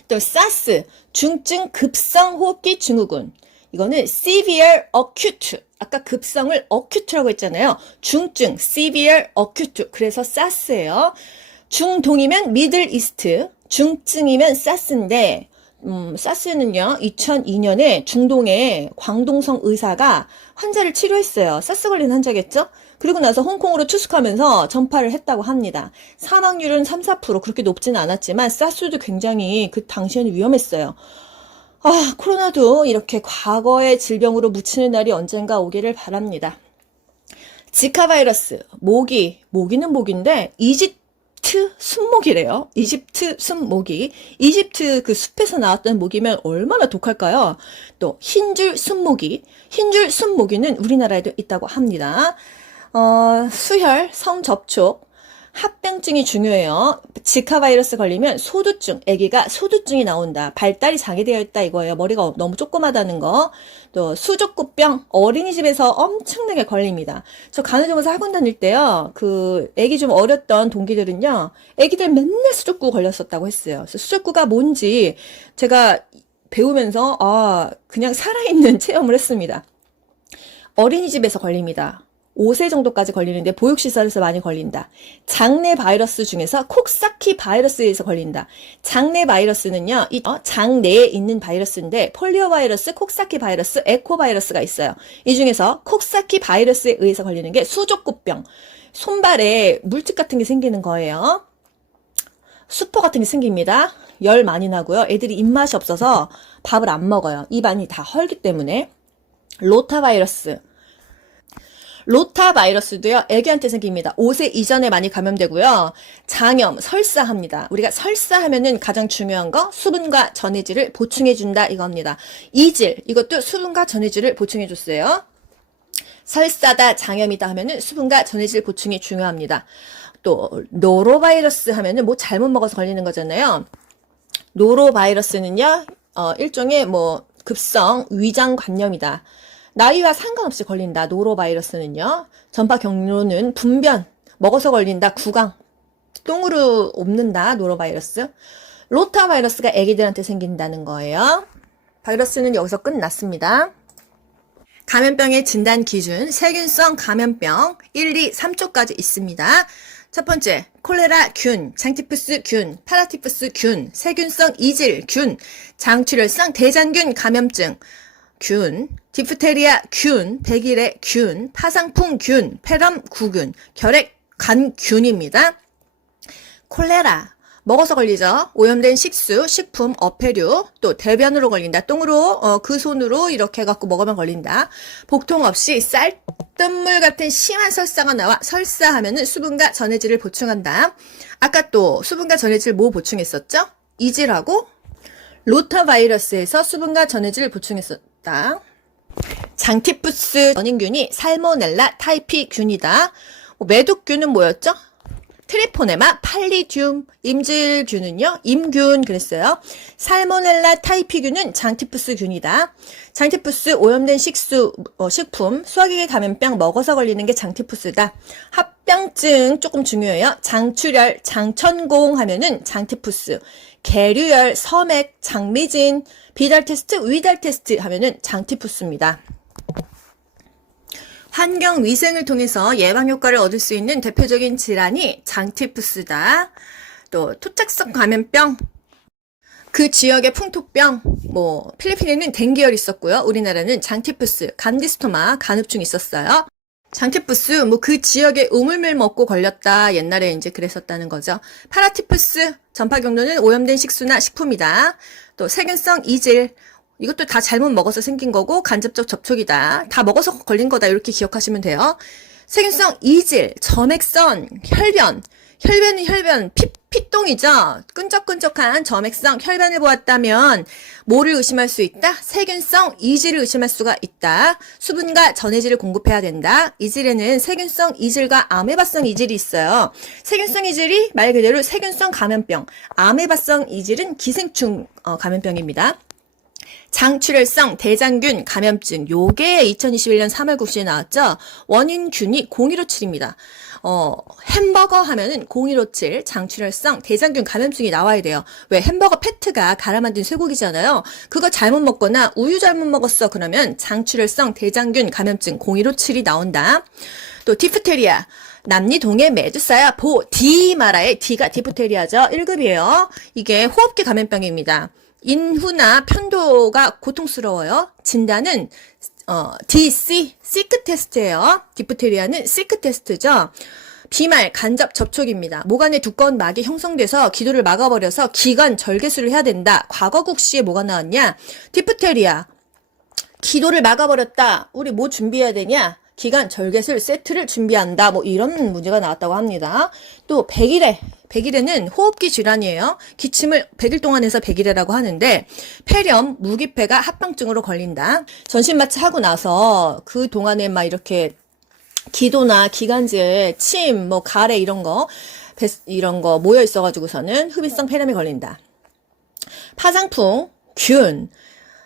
또 사스, 중증 급성 호흡기 증후군. 이거는 severe acute. 아까 급성을 acute라고 했잖아요. 중증, severe acute. 그래서 사스예요. 중동이면 미들 이스트, 중증이면 사스인데, 사스는요, 2002년에 중동의 광동성 의사가 환자를 치료했어요. 사스 걸린 환자겠죠? 그리고 나서 홍콩으로 투숙하면서 전파를 했다고 합니다. 사망률은 3-4%, 그렇게 높지는 않았지만, 사스도 굉장히 그 당시에는 위험했어요. 코로나도 이렇게 과거의 질병으로 묻히는 날이 언젠가 오기를 바랍니다. 지카 바이러스, 모기는 모기인데, 이집트 순모기래요. 이집트 순모기. 이집트 그 숲에서 나왔던 모기면 얼마나 독할까요? 또 흰줄 순모기. 흰줄 순모기는 우리나라에도 있다고 합니다. 수혈, 성접촉, 합병증이 중요해요. 지카 바이러스 걸리면 소두증, 아기가 소두증이 나온다. 발달이 장애되어 있다 이거예요. 머리가 너무 조그마다는 거. 또 수족구병, 어린이집에서 엄청나게 걸립니다. 저 간호조무사 학원 다닐 때요. 그 아기 좀 어렸던 동기들은요. 아기들 맨날 수족구 걸렸었다고 했어요. 그래서 수족구가 뭔지 제가 배우면서 그냥 살아있는 체험을 했습니다. 어린이집에서 걸립니다. 5세 정도까지 걸리는데 보육시설에서 많이 걸린다. 장내 바이러스 중에서 콕사키 바이러스에서 걸린다. 장내 바이러스는요, 장내에 있는 바이러스인데 폴리오 바이러스, 콕사키 바이러스, 에코 바이러스가 있어요. 이 중에서 콕사키 바이러스에 의해서 걸리는 게 수족구병. 손발에 물집 같은 게 생기는 거예요. 수포 같은 게 생깁니다. 열 많이 나고요. 애들이 입맛이 없어서 밥을 안 먹어요. 입안이 다 헐기 때문에. 로타바이러스. 로타바이러스도요, 애기한테 생깁니다. 5세 이전에 많이 감염되고요. 장염, 설사합니다. 우리가 설사하면은 가장 중요한 거, 수분과 전해질을 보충해준다, 이겁니다. 이질, 이것도 수분과 전해질을 보충해줬어요. 설사다, 장염이다 하면은 수분과 전해질 보충이 중요합니다. 또, 노로바이러스 하면은 뭐 잘못 먹어서 걸리는 거잖아요. 노로바이러스는요, 일종의 급성 위장 관염이다. 나이와 상관없이 걸린다. 노로바이러스는요. 전파 경로는 분변, 먹어서 걸린다. 구강, 똥으로 옮는다. 노로바이러스. 로타바이러스가 애기들한테 생긴다는 거예요. 바이러스는 여기서 끝났습니다. 감염병의 진단 기준, 세균성 감염병 1, 2, 3조까지 있습니다. 첫 번째, 콜레라 균, 장티푸스 균, 파라티푸스 균, 세균성 이질 균, 장출혈성 대장균 감염증 균, 디프테리아 균, 백일의 균, 파상풍 균, 폐렴 구균, 결핵 간균입니다. 콜레라, 먹어서 걸리죠. 오염된 식수, 식품, 어패류, 또 대변으로 걸린다. 똥으로, 그 손으로 이렇게 해갖고 먹으면 걸린다. 복통 없이 쌀뜨물 같은 심한 설사가 나와 설사하면은 수분과 전해질을 보충한다. 아까 또 수분과 전해질 뭐 보충했었죠? 이질하고 로타바이러스에서 수분과 전해질을 보충했었다. 장티푸스 전인균이 살모넬라 타이피균이다. 메독균은 뭐였죠? 트리포네마 팔리듐, 임질균은요, 임균 그랬어요. 살모넬라 타이피균은 장티푸스균이다. 장티푸스 오염된 식수, 식품, 소화기계 감염병 먹어서 걸리는 게 장티푸스다. 합병증 조금 중요해요. 장출혈, 장천공 하면은 장티푸스. 계류열, 서맥, 장미진, 비달 테스트, 위달 테스트 하면은 장티푸스입니다. 환경 위생을 통해서 예방 효과를 얻을 수 있는 대표적인 질환이 장티푸스다. 또 토착성 감염병, 그 지역의 풍토병, 필리핀에는 댕기열이 있었고요. 우리나라는 장티푸스, 간디스토마, 간흡증이 있었어요. 장티푸스, 그 지역에 우물물 먹고 걸렸다. 옛날에 이제 그랬었다는 거죠. 파라티푸스, 전파 경로는 오염된 식수나 식품이다. 또 세균성 이질, 이것도 다 잘못 먹어서 생긴 거고 간접적 접촉이다. 다 먹어서 걸린 거다. 이렇게 기억하시면 돼요. 세균성 이질, 점액선, 혈변은 혈변, 피똥이죠. 끈적끈적한 점액성 혈변을 보았다면 뭐를 의심할 수 있다? 세균성 이질을 의심할 수가 있다. 수분과 전해질을 공급해야 된다. 이질에는 세균성 이질과 아메바성 이질이 있어요. 세균성 이질이 말 그대로 세균성 감염병, 아메바성 이질은 기생충 감염병입니다. 장출혈성 대장균 감염증, 요게 2021년 3월 9시에 나왔죠. 원인균이 0157입니다. 햄버거 하면은 0157 장출혈성 대장균 감염증이 나와야 돼요. 왜? 햄버거 패트가 갈아 만든 쇠고기잖아요. 그거 잘못 먹거나 우유 잘못 먹었어. 그러면 장출혈성 대장균 감염증 0157이 나온다. 또 디프테리아. 남미동해 메두사야 디마라의 D가 디프테리아죠. 1급이에요. 이게 호흡기 감염병입니다. 인후나 편도가 고통스러워요. 진단은 시크 테스트예요. 디프테리아는 시크 테스트죠. 비말, 간접 접촉입니다. 모관에 두꺼운 막이 형성돼서 기도를 막아버려서 기관 절개술을 해야 된다. 과거국 시에 뭐가 나왔냐? 디프테리아. 기도를 막아버렸다. 우리 뭐 준비해야 되냐? 기관 절개술 세트를 준비한다. 이런 문제가 나왔다고 합니다. 또 백일해는 호흡기 질환이에요. 기침을 100일 동안 해서 백일해라고 하는데 폐렴, 무기폐가 합병증으로 걸린다. 전신마취 하고 나서 그 동안에 막 이렇게 기도나 기관지에 침, 가래 이런 거 이런 거 모여 있어가지고서는 흡입성 폐렴이 걸린다. 파상풍, 균.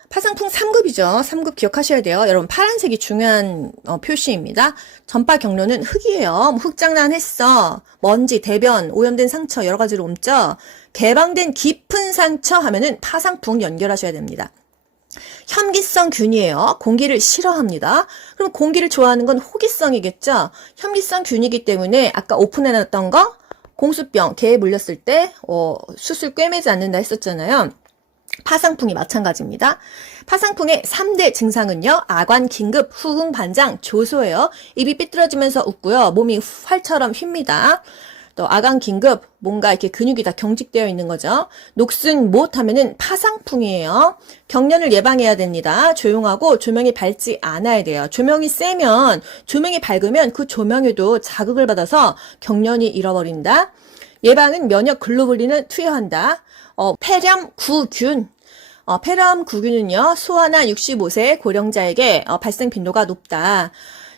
파상풍 3급이죠. 3급 기억하셔야 돼요. 여러분 파란색이 중요한 표시입니다. 전파 경로는 흙이에요. 뭐 흙장난했어. 먼지, 대변, 오염된 상처 여러 가지로 옮죠. 개방된 깊은 상처 하면은 파상풍 연결하셔야 됩니다. 혐기성 균이에요. 공기를 싫어합니다. 그럼 공기를 좋아하는 건 호기성이겠죠. 혐기성 균이기 때문에 아까 오픈해놨던 거 공수병, 개에 물렸을 때 수술 꿰매지 않는다 했었잖아요. 파상풍이 마찬가지입니다. 파상풍의 3대 증상은요. 아관, 긴급, 후궁, 반장, 조소예요. 입이 삐뚤어지면서 웃고요. 몸이 활처럼 휩니다. 또 아관, 긴급, 뭔가 이렇게 근육이 다 경직되어 있는 거죠. 녹슨, 못 하면은 파상풍이에요. 경련을 예방해야 됩니다. 조용하고 조명이 밝지 않아야 돼요. 조명이 세면, 조명이 밝으면 그 조명에도 자극을 받아서 경련이 잃어버린다. 예방은 면역 글로불린을 투여한다. 폐렴 구균. 폐렴 구균은요, 소아나 65세 고령자에게 발생 빈도가 높다.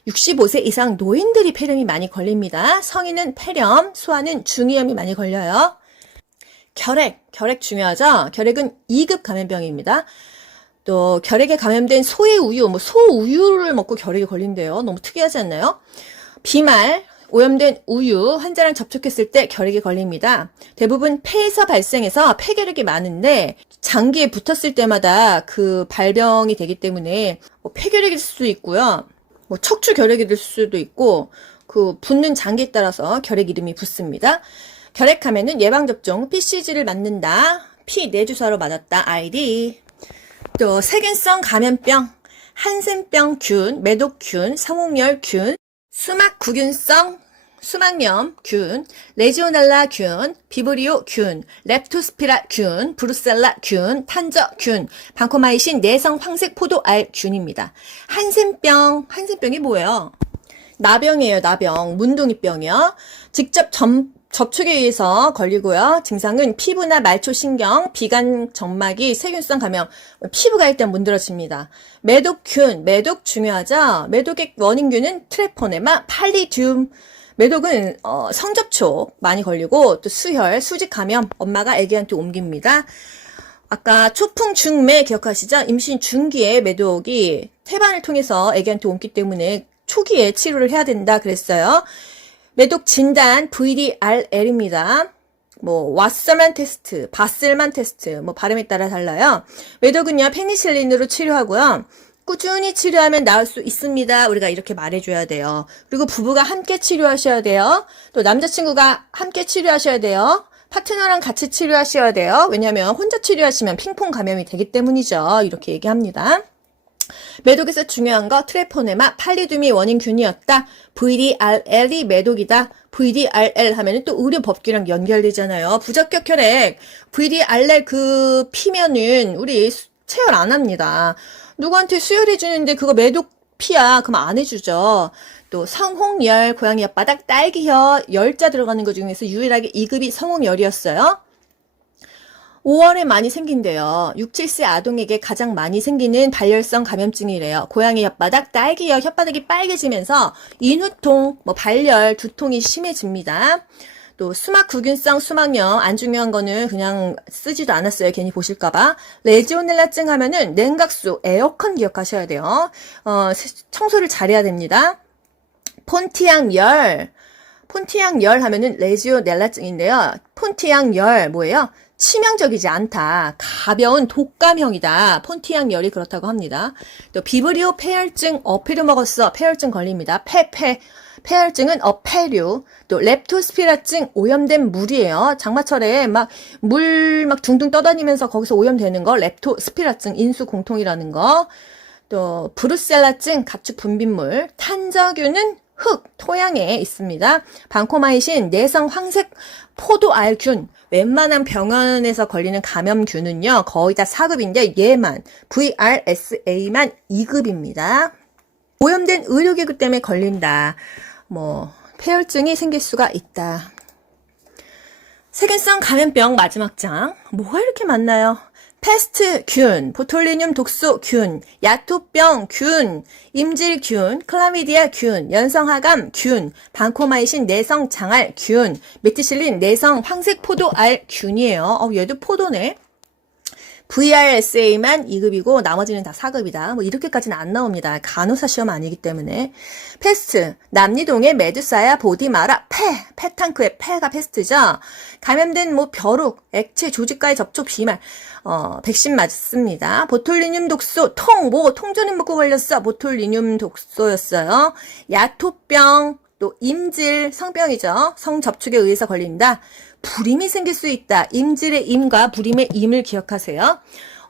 65세 이상 노인들이 폐렴이 많이 걸립니다. 성인은 폐렴, 소아는 중이염이 많이 걸려요. 결핵 중요하죠? 결핵은 2급 감염병입니다. 또 결핵에 감염된 소의 우유, 소우유를 먹고 결핵이 걸린대요. 너무 특이하지 않나요? 비말, 오염된 우유 환자랑 접촉했을 때 결핵이 걸립니다. 대부분 폐에서 발생해서 폐결핵이 많은데 장기에 붙었을 때마다 그 발병이 되기 때문에 폐결핵이 될 수도 있고요. 척추 결핵이 될 수도 있고 그 붙는 장기에 따라서 결핵 이름이 붙습니다. 결핵하면은 예방접종 PCG를 맞는다. 피 내주사로 맞았다. ID. 또 세균성 감염병, 한센병균, 매독균, 성홍열균, 수막구균성 수막염균, 레지오넬라균, 비브리오균, 렙토스피라균, 브루셀라균, 탄저균, 방코마이신 내성 황색포도알균입니다. 한센병이 뭐예요? 나병이에요, 나병. 문둥이병이요. 직접 접촉에 의해서 걸리고요. 증상은 피부나 말초신경, 비관, 점막이 세균성 감염, 피부가 일단 문드러집니다. 매독균, 매독 중요하죠? 매독의 원인균은 트레포네마, 팔리듐. 매독은 성접촉 많이 걸리고 또 수혈, 수직 감염, 엄마가 아기한테 옮깁니다. 아까 초풍 중매 기억하시죠? 임신 중기에 매독이 태반을 통해서 아기한테 옮기 때문에 초기에 치료를 해야 된다 그랬어요. 매독 진단 VDRL입니다. 왓서만 테스트, 바셀만 테스트, 발음에 따라 달라요. 매독은요, 페니실린으로 치료하고요. 꾸준히 치료하면 나을 수 있습니다. 우리가 이렇게 말해줘야 돼요. 그리고 부부가 함께 치료하셔야 돼요. 또 남자친구가 함께 치료하셔야 돼요. 파트너랑 같이 치료하셔야 돼요. 왜냐하면 혼자 치료하시면 핑퐁 감염이 되기 때문이죠. 이렇게 얘기합니다. 매독에서 중요한 거 트레포네마, 팔리듐이 원인균이었다. VDRL이 매독이다. VDRL 하면은 또 의료법규랑 연결되잖아요. 부적격 혈액, VDRL 그 피면은 우리 체열 안 합니다. 누구한테 수혈해 주는데 그거 매독 피야. 그럼 안 해주죠. 또 성홍열, 고양이 혓바닥, 딸기혀, 열자 들어가는 것 중에서 유일하게 2급이 성홍열이었어요. 5월에 많이 생긴대요. 6, 7세 아동에게 가장 많이 생기는 발열성 감염증이래요. 고양이 혓바닥, 딸기혀, 혓바닥이 빨개지면서 인후통, 발열, 두통이 심해집니다. 또 수막구균성 수막염, 안 중요한 거는 그냥 쓰지도 않았어요. 괜히 보실까봐. 레지오넬라증 하면은 냉각수, 에어컨 기억하셔야 돼요. 청소를 잘해야 됩니다. 폰티앙열 하면은 레지오넬라증인데요. 폰티앙열 뭐예요? 치명적이지 않다. 가벼운 독감형이다. 폰티앙열이 그렇다고 합니다. 또 비브리오 폐혈증, 어패류 먹었어. 폐혈증 걸립니다. 폐혈증은 어패류. 또 렙토스피라증, 오염된 물이에요. 장마철에 물 둥둥 떠다니면서 거기서 오염되는 거, 렙토스피라증, 인수 공통이라는 거. 또 브루셀라증, 가축 분비물. 탄저균은 흙, 토양에 있습니다. 방코마이신, 내성 황색 포도알균. 웬만한 병원에서 걸리는 감염균은요, 거의 다 4급인데 얘만, VRSA만 2급입니다. 오염된 의료기구 때문에 걸린다. 폐혈증이 생길 수가 있다. 세균성 감염병 마지막 장. 뭐가 이렇게 많나요? 패스트균, 보톨리뇽 독소균, 야토병균, 임질균, 클라미디아균, 연성하감균, 방코마이신 내성장알균, 메티실린 내성 황색포도알균이에요. 얘도 포도네. VRSA만 2급이고 나머지는 다 4급이다. 뭐 이렇게까지는 안 나옵니다. 간호사 시험 아니기 때문에. 패스트, 남리동의 메두사야 보디마라 폐탕크의 폐가 패스트죠. 감염된 뭐 벼룩, 액체 조직과의 접촉 비말, 백신 맞습니다. 보톨리뇽 독소, 통조림 먹고 걸렸어. 보톨리뇽 독소였어요. 야토병, 또 임질, 성병이죠. 성접촉에 의해서 걸린다. 불임이 생길 수 있다. 임질의 임과 불임의 임을 기억하세요.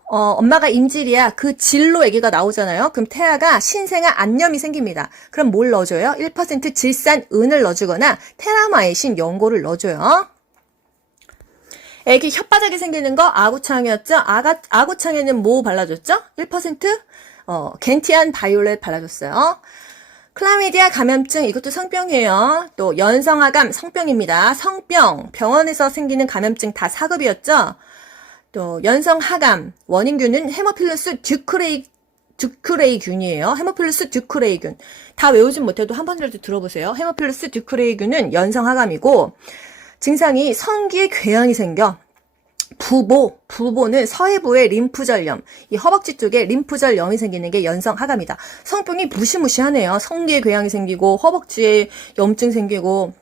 엄마가 임질이야. 그 질로 아기가 나오잖아요. 그럼 태아가 신생아 안염이 생깁니다. 그럼 뭘 넣어줘요? 1% 질산은을 넣어주거나 테라마이신 연고를 넣어줘요. 애기 혓바닥에 생기는 거 아구창이었죠? 아구창에는 뭐 발라줬죠? 1%? 겐티안 바이올렛 발라줬어요. 클라미디아 감염증, 이것도 성병이에요. 또 연성하감 성병입니다. 성병, 병원에서 생기는 감염증 다 4급이었죠. 또 연성하감, 원인균은 헤모필러스 듀크레이균이에요. 헤모필러스 듀크레이균. 다 외우진 못해도 한 번이라도 들어보세요. 헤모필러스 듀크레이균은 연성하감이고 증상이 성기에 궤양이 생겨. 부보는 서해부의 림프절염, 이 허벅지 쪽에 림프절염이 생기는 게 연성하감이다. 성병이 무시무시하네요. 성기에 궤양이 생기고 허벅지에 염증 생기고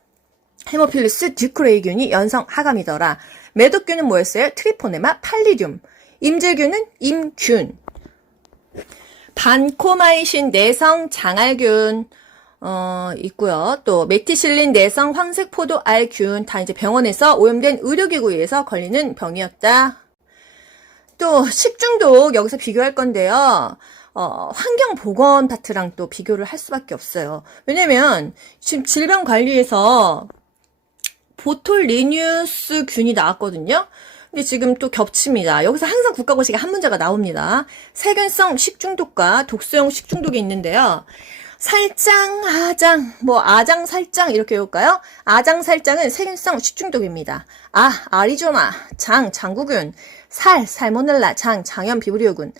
헤모필러스 듀크레이균이 연성하감이더라. 매독균은 뭐였어요? 트리포네마 팔리듐. 임질균은 임균. 반코마이신 내성장알균 있고요. 또 메티실린 내성 황색포도알균 다 이제 병원에서 오염된 의료기구에서 걸리는 병이었다. 또 식중독 여기서 비교할 건데요. 환경보건 파트랑 또 비교를 할 수밖에 없어요. 왜냐면 지금 질병관리에서 보톨리뉴스균이 나왔거든요. 근데 지금 또 겹칩니다. 여기서 항상 국가고시가 한 문제가 나옵니다. 세균성 식중독과 독소형 식중독이 있는데요. 살짱, 아장, 아장, 살짱 이렇게 외울까요? 아장, 살짱은 세균성 식중독입니다. 아리조나, 장구균, 살모넬라, 장염 비브리오균.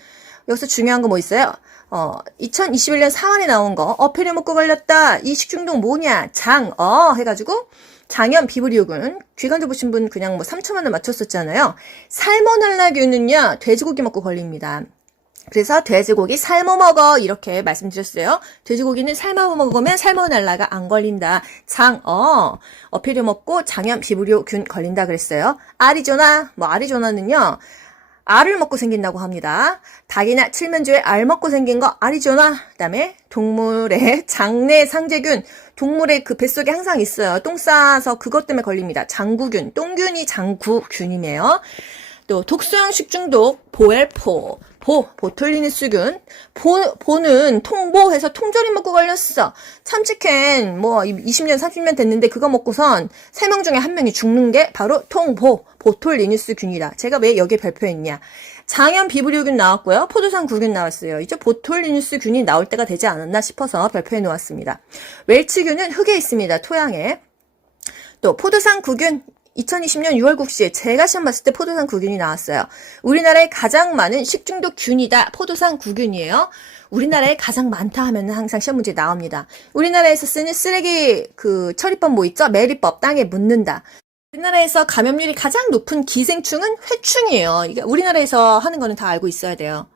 여기서 중요한 거 뭐 있어요? 2021년 4월에 나온 거, 어패류 먹고 걸렸다. 이 식중독 뭐냐? 해가지고, 장염 비브리오균. 귀간조 보신 분 그냥 3초만에 맞췄었잖아요. 살모넬라균은요, 돼지고기 먹고 걸립니다. 그래서 돼지고기 삶아 먹어 이렇게 말씀드렸어요. 돼지고기는 삶아 먹으면 살모넬라가 안 걸린다. 어패류 먹고 장염 비브리오균 걸린다 그랬어요. 아리조나는요. 알을 먹고 생긴다고 합니다. 닭이나 칠면조에 알 먹고 생긴 거 아리조나. 그다음에 동물의 장내 상재균. 동물의 그 뱃속에 항상 있어요. 똥 싸서 그것 때문에 걸립니다. 장구균. 똥균이 장구균이네요. 또 독소형 식중독 보엘포. 보톨리누스균. 보는 통보해서 통조림 먹고 걸렸어. 참치캔 20년 30년 됐는데 그거 먹고선 3명 중에 1명이 죽는 게 바로 보톨리누스균이다. 제가 왜 여기에 발표했냐. 장염 비브리오균 나왔고요. 포도상구균 나왔어요. 이제 보톨리누스균이 나올 때가 되지 않았나 싶어서 발표해 놓았습니다. 웰치균은 흙에 있습니다. 토양에. 또 포도상구균 2020년 6월 국시에 제가 시험 봤을 때 포도상 구균이 나왔어요. 우리나라에 가장 많은 식중독 균이다. 포도상 구균이에요. 우리나라에 가장 많다 하면 항상 시험 문제에 나옵니다. 우리나라에서 쓰는 쓰레기 처리법 뭐 있죠? 매리법, 땅에 묻는다. 우리나라에서 감염률이 가장 높은 기생충은 회충이에요. 이게 우리나라에서 하는 거는 다 알고 있어야 돼요.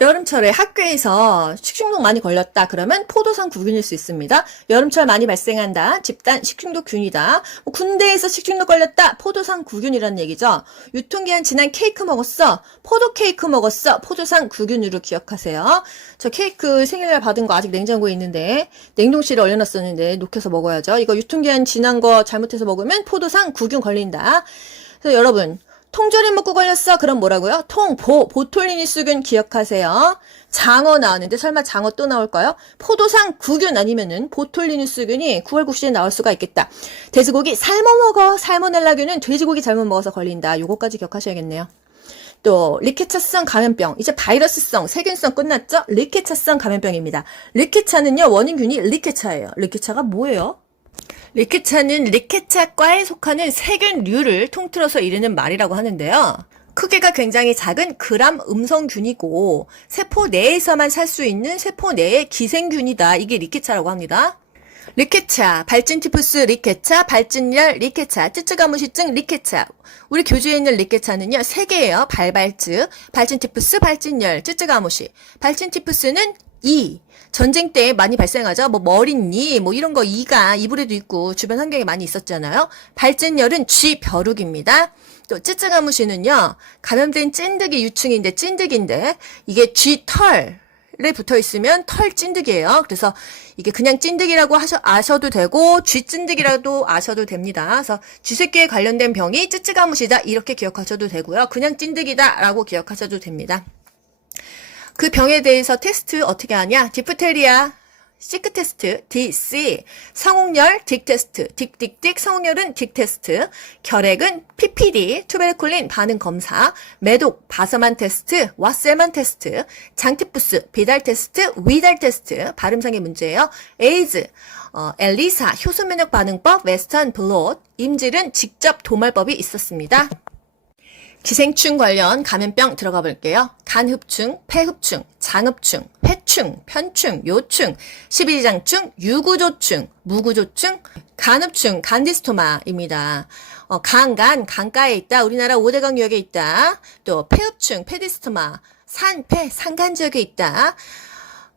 여름철에 학교에서 식중독 많이 걸렸다 그러면 포도상 구균일 수 있습니다. 여름철 많이 발생한다. 집단 식중독균이다. 군대에서 식중독 걸렸다. 포도상 구균이라는 얘기죠. 유통기한 지난 케이크 먹었어. 포도 케이크 먹었어. 포도상 구균으로 기억하세요. 저 케이크 생일날 받은 거 아직 냉장고에 있는데 냉동실에 얼려놨었는데 녹여서 먹어야죠. 이거 유통기한 지난 거 잘못해서 먹으면 포도상 구균 걸린다. 그래서 여러분 통조림 먹고 걸렸어. 그럼 뭐라고요? 보톨리누스균 기억하세요. 장어 나왔는데 설마 장어 또 나올까요? 포도상 구균 아니면은 보톨리누스균이 9월 국시에 나올 수가 있겠다. 돼지고기 삶아 먹어. 살모넬라균은 돼지고기 잘못 먹어서 걸린다. 요거까지 기억하셔야겠네요. 또 리케차성 감염병. 이제 바이러스성, 세균성 끝났죠? 리케차성 감염병입니다. 리케차는요. 원인균이 리케차예요. 리케차가 뭐예요? 리케차는 리케차과에 속하는 세균류를 통틀어서 이르는 말이라고 하는데요. 크기가 굉장히 작은 그람 음성균이고 세포 내에서만 살 수 있는 세포 내의 기생균이다. 이게 리케차라고 합니다. 리케차, 발진티푸스 리케차, 발진열 리케차, 쯔쯔가무시증 리케차. 우리 교재에 있는 리케차는요, 3개예요. 발발증, 발진티푸스, 발진열, 쯔쯔가무시. 발진티푸스는 이. 전쟁 때 많이 발생하죠. 뭐 머리니, 뭐 이런 거 이가 이불에도 있고 주변 환경에 많이 있었잖아요. 발진열은 쥐벼룩입니다. 또 쯔쯔가무시는요, 감염된 찐득이 유충인데 찐득인데 이게 쥐털. 에 붙어 있으면 털 찐득이에요. 그래서 이게 그냥 찐득이라고 아셔도 되고 쥐 찐득이라도 아셔도 됩니다. 그래서 쥐새끼에 관련된 병이 쯔쯔가무시다 이렇게 기억하셔도 되고요. 그냥 찐득이다라고 기억하셔도 됩니다. 그 병에 대해서 테스트 어떻게 하냐? 디프테리아 시크 테스트, DC, 성홍열, 딕 테스트, 딕딕딕, 성홍열은 딕 테스트, 결핵은 PPD, 투베르쿨린 반응 검사, 매독, 바서만 테스트, 왓셀만 테스트, 장티푸스, 비달 테스트, 위달 테스트, 발음상의 문제예요. 에이즈, 엘리사, 효소면역 반응법, 웨스턴 블롯, 임질은 직접 도말법이 있었습니다. 기생충 관련 감염병 들어가 볼게요. 간흡충, 폐흡충, 장흡충, 회충, 편충, 요충, 십이지장충, 유구조충, 무구조충, 간흡충, 간디스토마입니다. 강가에 있다. 우리나라 5대강 유역에 있다. 또 폐흡충, 페디스토마, 산간 지역에 있다.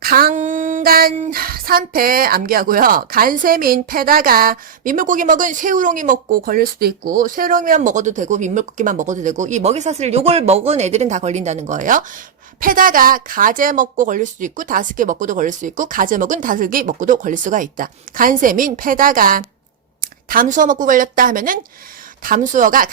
강간, 산패 암기하고요. 간세민, 패다가 민물고기 먹은 새우롱이 먹고 걸릴 수도 있고 새우롱이만 먹어도 되고 민물고기만 먹어도 되고 이 먹이사슬 요걸 먹은 애들은 다 걸린다는 거예요. 패다가 가재 먹고 걸릴 수도 있고 다슬기 먹고도 걸릴 수 있고 가재 먹은 다슬기 먹고도 걸릴 수가 있다. 간세민, 패다가 담수어 먹고 걸렸다 하면은 담수어가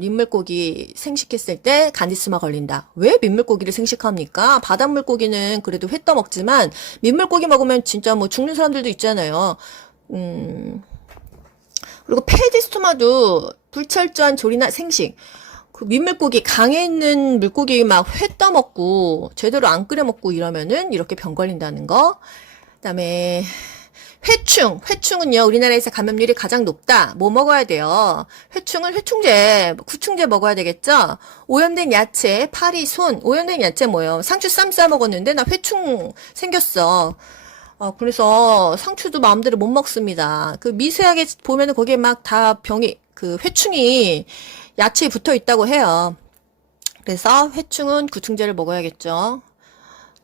민물고기 생식했을 때 간디스마 걸린다. 왜 민물고기를 생식합니까? 바닷물고기는 그래도 회 떠먹지만 민물고기 먹으면 진짜 뭐 죽는 사람들도 있잖아요. 그리고 페디스토마도 불철저한 조리나 생식. 그 민물고기, 강에 있는 물고기 막 회 떠먹고 제대로 안 끓여 먹고 이러면은 이렇게 병 걸린다는 거. 그다음에 회충은요, 우리나라에서 감염률이 가장 높다. 뭐 먹어야 돼요? 회충은 회충제, 구충제 먹어야 되겠죠? 오염된 야채, 파리, 손, 오염된 야채 뭐예요? 상추 쌈 싸 먹었는데 나 회충 생겼어. 그래서 상추도 마음대로 못 먹습니다. 그 미세하게 보면은 거기에 막 다 그 회충이 야채에 붙어 있다고 해요. 그래서 회충은 구충제를 먹어야겠죠.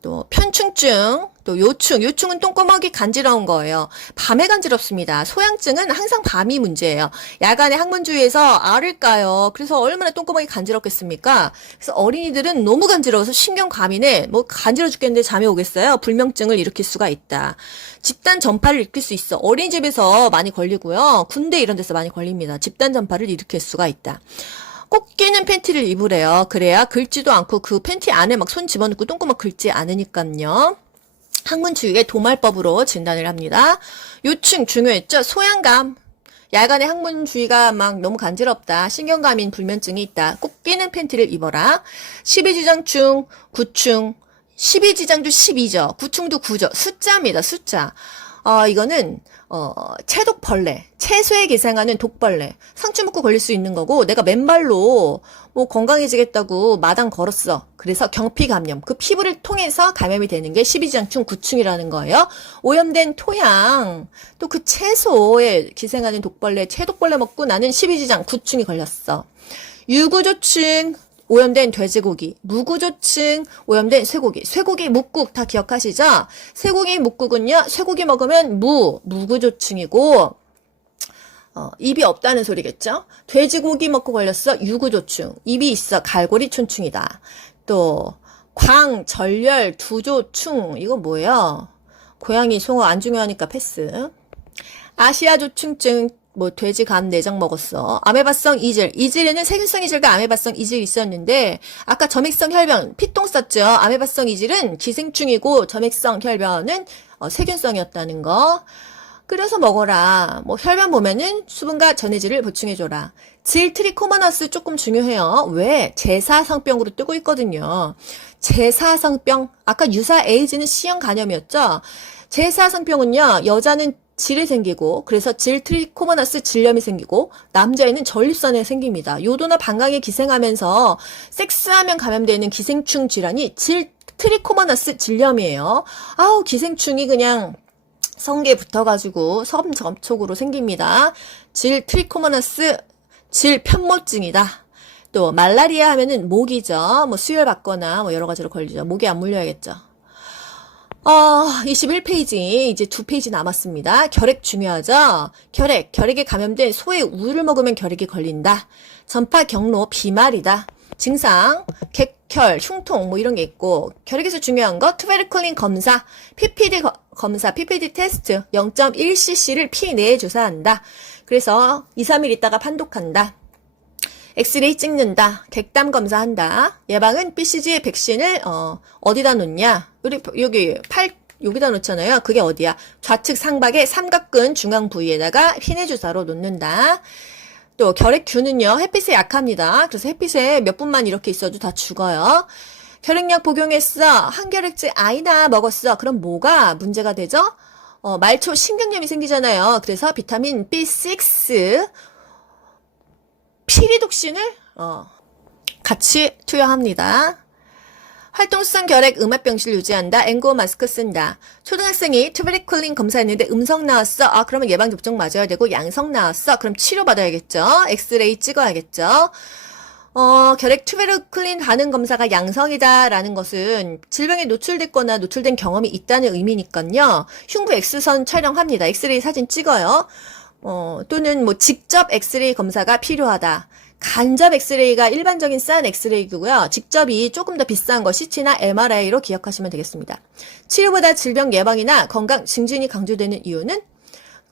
또 편충증, 또 요충은 똥구멍이 간지러운 거예요. 밤에 간지럽습니다. 소양증은 항상 밤이 문제예요. 야간에 항문 주위에서 알을 까요. 그래서 얼마나 똥구멍이 간지럽겠습니까? 그래서 어린이들은 너무 간지러워서 신경과민에 뭐 간지러 죽겠는데 잠이 오겠어요. 불면증을 일으킬 수가 있다. 집단 전파를 일으킬 수 있어. 어린이집에서 많이 걸리고요. 군대 이런 데서 많이 걸립니다. 집단 전파를 일으킬 수가 있다. 꼭 끼는 팬티를 입으래요. 그래야 긁지도 않고 그 팬티 안에 막 손 집어넣고 똥구멍 긁지 않으니까요. 항문 주위에 도말법으로 진단을 합니다. 요충 중요했죠. 소양감. 야간에 항문 주위가 막 너무 간지럽다. 신경감인 불면증이 있다. 꼭 끼는 팬티를 입어라. 십이지장충, 구충. 십이지장도 12죠. 구충도 9죠. 숫자입니다. 숫자. 이거는 채독벌레, 채소에 기생하는 독벌레. 상추 먹고 걸릴 수 있는 거고, 내가 맨발로 뭐 건강해지겠다고 마당 걸었어. 그래서 경피 감염, 그 피부를 통해서 감염이 되는 게 십이지장충 구충이라는 거예요. 오염된 토양, 또 그 채소에 기생하는 독벌레, 채독벌레 먹고 나는 십이지장 구충이 걸렸어. 유구조충, 오염된 돼지고기, 무구조증, 오염된 쇠고기, 묵국 다 기억하시죠? 쇠고기, 묵국은요, 쇠고기 먹으면 무구조증이고, 입이 없다는 소리겠죠? 돼지고기 먹고 걸렸어, 유구조증, 입이 있어, 갈고리촌충이다. 또, 전열, 두조충, 이거 뭐예요? 고양이, 송어 안 중요하니까 패스. 아시아조충증, 돼지 간 내장 먹었어. 아메바성 이질에는 세균성 이질과 아메바성 이질이 있었는데, 아까 점액성 혈변, 피똥 쌌죠? 아메바성 이질은 기생충이고, 점액성 혈변은 세균성이었다는 거. 끓여서 먹어라. 혈변 보면은 수분과 전해질을 보충해줘라. 질트리코모나스 조금 중요해요. 왜? 제사성병으로 뜨고 있거든요. 제사성병, 아까 유사 에이즈는 C형 간염이었죠? 제사성병은요, 여자는 질이 생기고, 그래서 질 트리코모나스 질염이 생기고, 남자에는 전립선에 생깁니다. 요도나 방광에 기생하면서 섹스하면 감염되는 기생충 질환이 질 트리코모나스 질염이에요. 아우, 기생충이 그냥 성기에 붙어가지고 섬 접촉으로 생깁니다. 질 트리코모나스 질 편모증이다. 또 말라리아 하면은 모기죠. 뭐 수혈 받거나 뭐 여러 가지로 걸리죠. 모기 안 물려야겠죠. 21페이지 이제 2페이지 남았습니다. 결핵 중요하죠? 결핵에 감염된 소의 우유를 먹으면 결핵이 걸린다. 전파, 경로, 비말이다. 증상, 객혈, 흉통 뭐 이런 게 있고, 결핵에서 중요한 거 투베르클린 검사, PPD 검사, PPD 테스트 0.1cc를 피 내에 주사한다. 그래서 2, 3일 있다가 판독한다. 엑스레이 찍는다. 객담 검사한다. 예방은 BCG 백신을 어디다 놓냐? 여기다 놓잖아요. 그게 어디야? 좌측 상박의 삼각근 중앙 부위에다가 피내 주사로 놓는다. 또 결핵균은요. 햇빛에 약합니다. 그래서 햇빛에 몇 분만 이렇게 있어도 다 죽어요. 결핵약 복용했어. 항결핵제 아이나 먹었어. 그럼 뭐가 문제가 되죠? 말초 신경염이 생기잖아요. 그래서 비타민 B6 피리독신을 같이 투여합니다. 활동성 결핵 음압병실 유지한다. N95 마스크 쓴다. 초등학생이 투베르클린 검사했는데 음성 나왔어. 그러면 예방접종 맞아야 되고 양성 나왔어. 그럼 치료받아야겠죠. 엑스레이 찍어야겠죠. 결핵 투베르클린 반응 검사가 양성이다라는 것은 질병에 노출됐거나 노출된 경험이 있다는 의미니까요. 흉부 X선 촬영합니다. 엑스레이 사진 찍어요. 또는 뭐 직접 엑스레이 검사가 필요하다. 간접 엑스레이가 일반적인 싼 엑스레이고요. 직접이 조금 더 비싼 거 CT나 MRI로 기억하시면 되겠습니다. 치료보다 질병 예방이나 건강 증진이 강조되는 이유는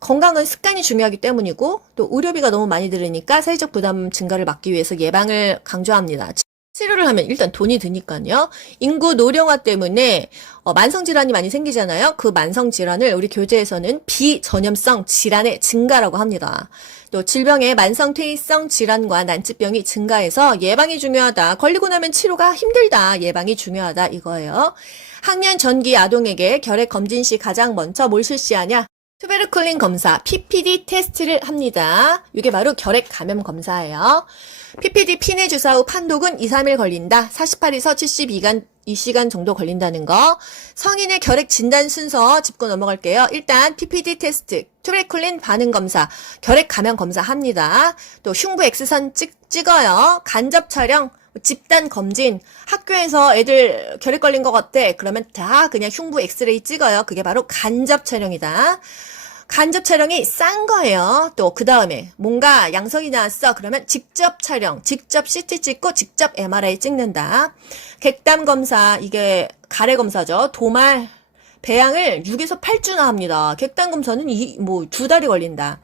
건강은 습관이 중요하기 때문이고 또 의료비가 너무 많이 들으니까 사회적 부담 증가를 막기 위해서 예방을 강조합니다. 치료를 하면 일단 돈이 드니까요. 인구 노령화 때문에 만성질환이 많이 생기잖아요. 그 만성질환을 우리 교재에서는 비전염성 질환의 증가라고 합니다. 또 질병의 만성퇴이성 질환과 난치병이 증가해서 예방이 중요하다. 걸리고 나면 치료가 힘들다. 예방이 중요하다. 이거예요. 학년 전기 아동에게 결핵 검진 시 가장 먼저 뭘 실시하냐? 투베르클린 검사, PPD 테스트를 합니다. 이게 바로 결핵 감염 검사예요. PPD 피내 주사 후 판독은 2, 3일 걸린다. 48에서 72시간 정도 걸린다는 거. 성인의 결핵 진단 순서 짚고 넘어갈게요. 일단 PPD 테스트, 투베르클린 반응 검사, 결핵 감염 검사 합니다. 또 흉부 X선 찍어요. 간접 촬영, 집단 검진, 학교에서 애들 결핵 걸린 것 같아. 그러면 다 그냥 흉부 엑스레이 찍어요. 그게 바로 간접 촬영이다. 간접 촬영이 싼 거예요. 또 그 다음에 뭔가 양성이 나왔어. 그러면 직접 촬영, 직접 CT 찍고 직접 MRI 찍는다. 객담 검사, 이게 가래 검사죠. 도말, 배양을 6에서 8주나 합니다. 객담 검사는 2달이 걸린다.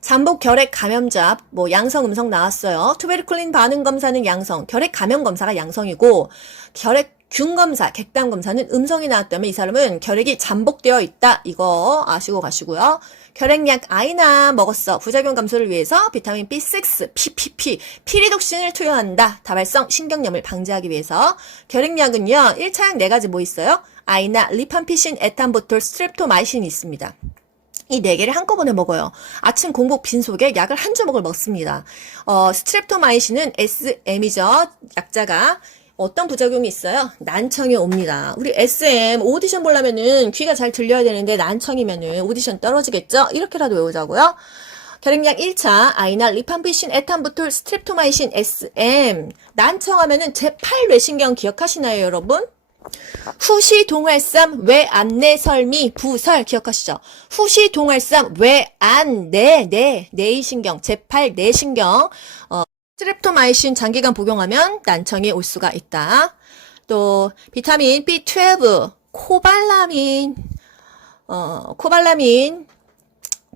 잠복 결핵 감염자, 양성, 음성 나왔어요. 투베르클린 반응 검사는 양성, 결핵 감염 검사가 양성이고, 결핵균 검사, 객담 검사는 음성이 나왔다면 이 사람은 결핵이 잠복되어 있다. 이거 아시고 가시고요. 결핵약 아이나 먹었어. 부작용 감소를 위해서 비타민 B6, PPP, 피리독신을 투여한다. 다발성 신경염을 방지하기 위해서. 결핵약은요, 1차약 4가지 뭐 있어요? 아이나, 리팜피신, 에탄보톨, 스트랩토마이신이 있습니다. 이 4개를 한꺼번에 먹어요. 아침 공복 빈속에 약을 한 주먹을 먹습니다. 스트랩토마이신은 SM이죠. 약자가. 어떤 부작용이 있어요? 난청이 옵니다. 우리 SM 오디션 보려면은 귀가 잘 들려야 되는데 난청이면은 오디션 떨어지겠죠? 이렇게라도 외우자고요. 결핵약 1차 아이날 리팜피신 에탄부톨 스트랩토마이신 SM. 난청하면은 제8 뇌신경 기억하시나요, 여러분? 후시 동활삼 외안내 설미 부설 기억하시죠? 후시 동활삼 외안 내의신경 제8 뇌신경 스트랩토마이신 장기간 복용하면 난청이 올 수가 있다. 또 비타민 B12 코발라민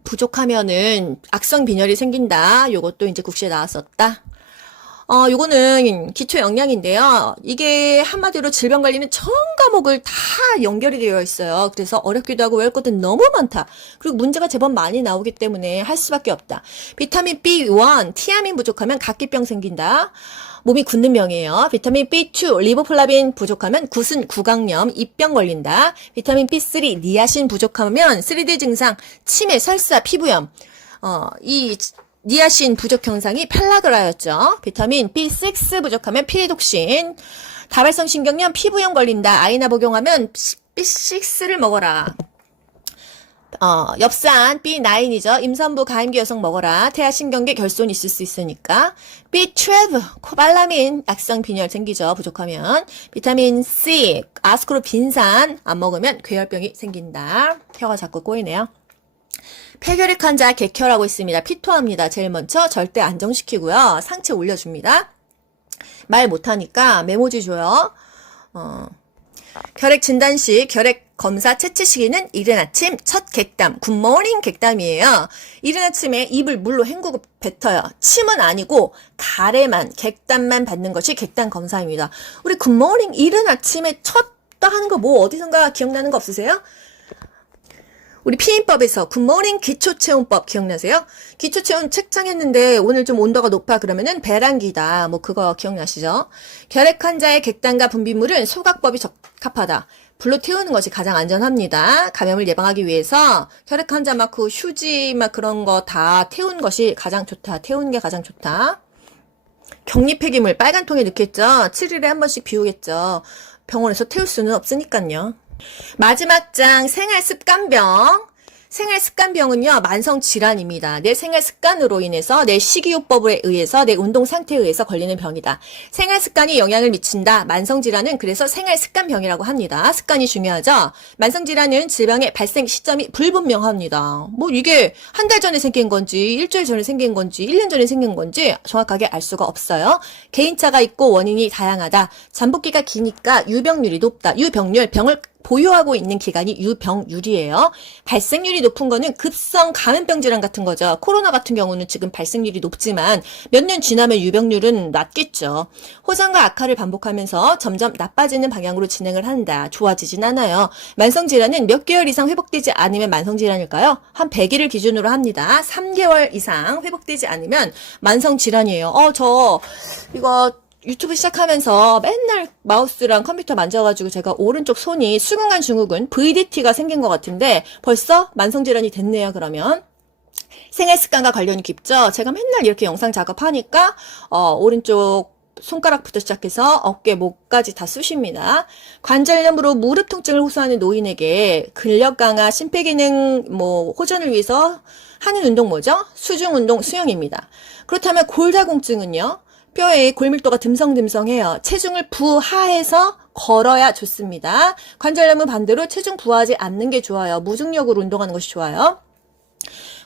부족하면은 악성 빈혈이 생긴다. 요것도 이제 국시에 나왔었다. 요거는 기초 영양인데요. 이게 한마디로 질병 관리는 전 과목을 다 연결이 되어 있어요. 그래서 어렵기도 하고 외울 것도 너무 많다. 그리고 문제가 제법 많이 나오기 때문에 할 수밖에 없다. 비타민 B1, 티아민 부족하면 각기병 생긴다. 몸이 굳는 병이에요. 비타민 B2, 리보플라빈 부족하면 굿은 구강염, 입병 걸린다. 비타민 B3, 니아신 부족하면 3D 증상, 치매, 설사, 피부염. 이 니아신 부족 현상이 펠라그라였죠. 비타민 B6 부족하면 피리독신. 다발성 신경염, 피부염 걸린다. 아이나 복용하면 B6를 먹어라. 엽산 B9이죠. 임산부 가임기 여성 먹어라. 태아신경계 결손 있을 수 있으니까. B12 코발라민 악성 빈혈 생기죠. 부족하면. 비타민 C 아스코르빈산 안 먹으면 괴혈병이 생긴다. 혀가 자꾸 꼬이네요. 폐결핵 환자 객혈하고 있습니다. 피토합니다. 제일 먼저 절대 안정시키고요. 상체 올려줍니다. 말 못하니까 메모지 줘요. 혈액 진단식, 혈액 검사 채취 시기는 이른 아침 첫 객담, 굿모닝 객담이에요. 이른 아침에 입을 물로 헹구고 뱉어요. 침은 아니고 가래만, 객담만 받는 것이 객담 검사입니다. 우리 굿모닝 이른 아침에 첫 하는 거 뭐 어디선가 기억나는 거 없으세요? 우리 피임법에서 굿모닝 기초체온법 기억나세요? 기초체온 책정했는데 오늘 좀 온도가 높아 그러면은 배란기다. 뭐 그거 기억나시죠? 결핵 환자의 객단과 분비물은 소각법이 적합하다. 불로 태우는 것이 가장 안전합니다. 감염을 예방하기 위해서 결핵 환자 막 그 휴지 막 그런 거 다 태우는 것이 가장 좋다. 태우는 게 가장 좋다. 격리 폐기물 빨간 통에 넣겠죠? 7일에 한 번씩 비우겠죠? 병원에서 태울 수는 없으니까요. 마지막 장 생활습관병. 생활습관병은요 만성질환입니다. 내 생활습관으로 인해서 내 식이요법에 의해서 내 운동상태에 의해서 걸리는 병이다. 생활습관이 영향을 미친다. 만성질환은 그래서 생활습관병이라고 합니다. 습관이 중요하죠. 만성질환은 질병의 발생 시점이 불분명합니다. 뭐 이게 한 달 전에 생긴 건지 일주일 전에 생긴 건지 1년 전에 생긴 건지 정확하게 알 수가 없어요. 개인차가 있고 원인이 다양하다. 잠복기가 기니까 유병률이 높다. 유병률, 병을 보유하고 있는 기간이 유병률이에요. 발생률이 높은 거는 급성 감염병 질환 같은 거죠. 코로나 같은 경우는 지금 발생률이 높지만 몇 년 지나면 유병률은 낮겠죠. 호전과 악화를 반복하면서 점점 나빠지는 방향으로 진행을 한다. 좋아지진 않아요. 만성질환은 몇 개월 이상 회복되지 않으면 만성질환일까요? 한 100일을 기준으로 합니다. 3개월 이상 회복되지 않으면 만성질환이에요. 이거 유튜브 시작하면서 맨날 마우스랑 컴퓨터 만져가지고 제가 오른쪽 손이 수근관 증후군 VDT가 생긴 것 같은데 벌써 만성질환이 됐네요. 그러면 생활습관과 관련이 깊죠. 제가 맨날 이렇게 영상 작업하니까 오른쪽 손가락부터 시작해서 어깨, 목까지 다 쑤십니다. 관절염으로 무릎 통증을 호소하는 노인에게 근력 강화, 심폐기능 호전을 위해서 하는 운동 뭐죠? 수중 운동 수영입니다. 그렇다면 골다공증은요? 뼈의 골밀도가 듬성듬성해요. 체중을 부하해서 걸어야 좋습니다. 관절염은 반대로 체중 부하하지 않는 게 좋아요. 무중력으로 운동하는 것이 좋아요.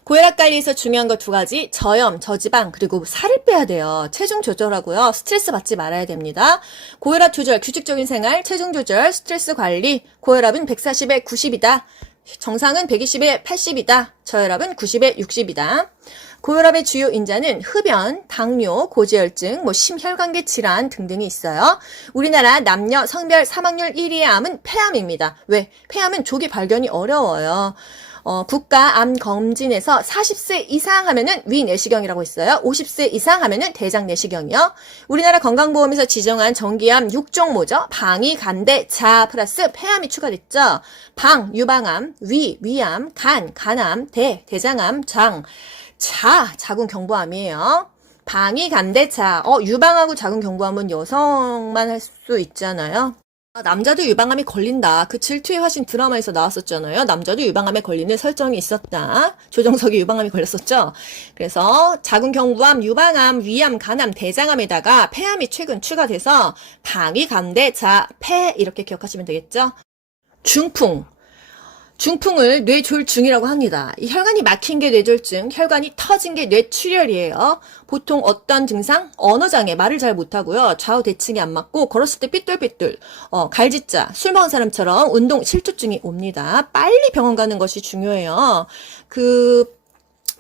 고혈압 관리에서 중요한 거 2가지. 저염, 저지방, 그리고 살을 빼야 돼요. 체중 조절하고요. 스트레스 받지 말아야 됩니다. 고혈압 조절, 규칙적인 생활, 체중 조절, 스트레스 관리. 고혈압은 140에 90이다. 정상은 120에 80이다. 저혈압은 90에 60이다. 고혈압의 주요 인자는 흡연, 당뇨, 고지혈증, 심혈관계 질환 등등이 있어요. 우리나라 남녀 성별 사망률 1위의 암은 폐암입니다. 왜? 폐암은 조기 발견이 어려워요. 국가 암 검진에서 40세 이상 하면은 위내시경이라고 있어요. 50세 이상 하면은 대장내시경이요. 우리나라 건강보험에서 지정한 정기암 6종 뭐죠? 방위, 간대, 자 플러스 폐암이 추가됐죠. 방, 유방암, 위, 위암, 간, 간암, 대, 대장암, 장, 자궁경부암이에요. 방위, 간대, 자. 유방하고 자궁경부암은 여성만 할 수 있잖아요. 남자도 유방암이 걸린다. 그 질투의 화신 드라마에서 나왔었잖아요. 남자도 유방암에 걸리는 설정이 있었다. 조정석이 유방암이 걸렸었죠. 그래서 자궁경부암, 유방암, 위암, 간암, 대장암에다가 폐암이 최근 추가돼서 방위, 간대, 자, 폐 이렇게 기억하시면 되겠죠. 중풍을 뇌졸중이라고 합니다. 이 혈관이 막힌 게 뇌졸중, 혈관이 터진 게 뇌출혈이에요. 보통 어떤 증상? 언어장애, 말을 잘 못하고요. 좌우 대칭이 안 맞고 걸었을 때 삐뚤삐뚤, 갈짓자, 술 먹은 사람처럼 운동 실투증이 옵니다. 빨리 병원 가는 것이 중요해요.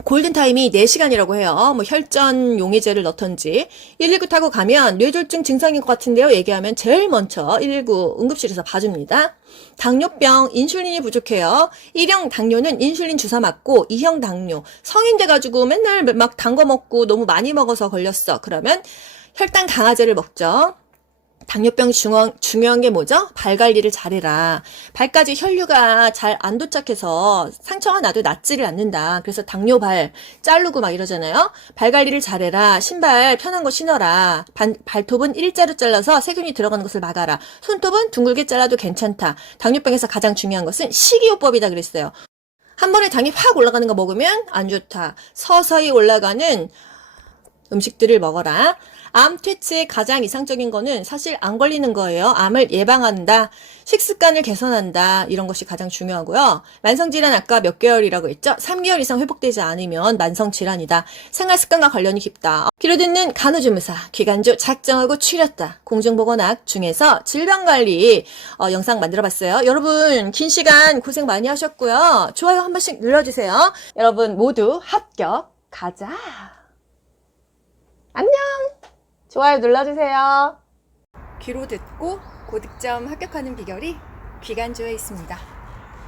골든타임이 4시간이라고 해요. 혈전 용해제를 넣던지 119 타고 가면 뇌졸중 증상인 것 같은데요. 얘기하면 제일 먼저 119 응급실에서 봐줍니다. 당뇨병, 인슐린이 부족해요. 1형 당뇨는 인슐린 주사 맞고 2형 당뇨, 성인 돼가지고 맨날 막 단 거 먹고 너무 많이 먹어서 걸렸어. 그러면 혈당 강화제를 먹죠. 당뇨병 중요한 게 뭐죠? 발 관리를 잘해라. 발까지 혈류가 잘 안 도착해서 상처가 나도 낫지를 않는다. 그래서 당뇨발 자르고 막 이러잖아요. 발 관리를 잘해라. 신발 편한 거 신어라. 발톱은 일자로 잘라서 세균이 들어가는 것을 막아라. 손톱은 둥글게 잘라도 괜찮다. 당뇨병에서 가장 중요한 것은 식이요법이다 그랬어요. 한 번에 당이 확 올라가는 거 먹으면 안 좋다. 서서히 올라가는 음식들을 먹어라. 암 퇴치의 가장 이상적인 거는 사실 안 걸리는 거예요. 암을 예방한다. 식습관을 개선한다. 이런 것이 가장 중요하고요. 만성질환 아까 몇 개월이라고 했죠? 3개월 이상 회복되지 않으면 만성질환이다. 생활습관과 관련이 깊다. 귀로 듣는 간호조무사, 기간조 작정하고 추렸다. 공중보건학 중에서 질병관리 영상 만들어봤어요. 여러분 긴 시간 고생 많이 하셨고요. 좋아요 한 번씩 눌러주세요. 여러분 모두 합격. 가자. 안녕. 좋아요 눌러주세요. 귀로 듣고 고득점 합격하는 비결이 귀간조에 있습니다.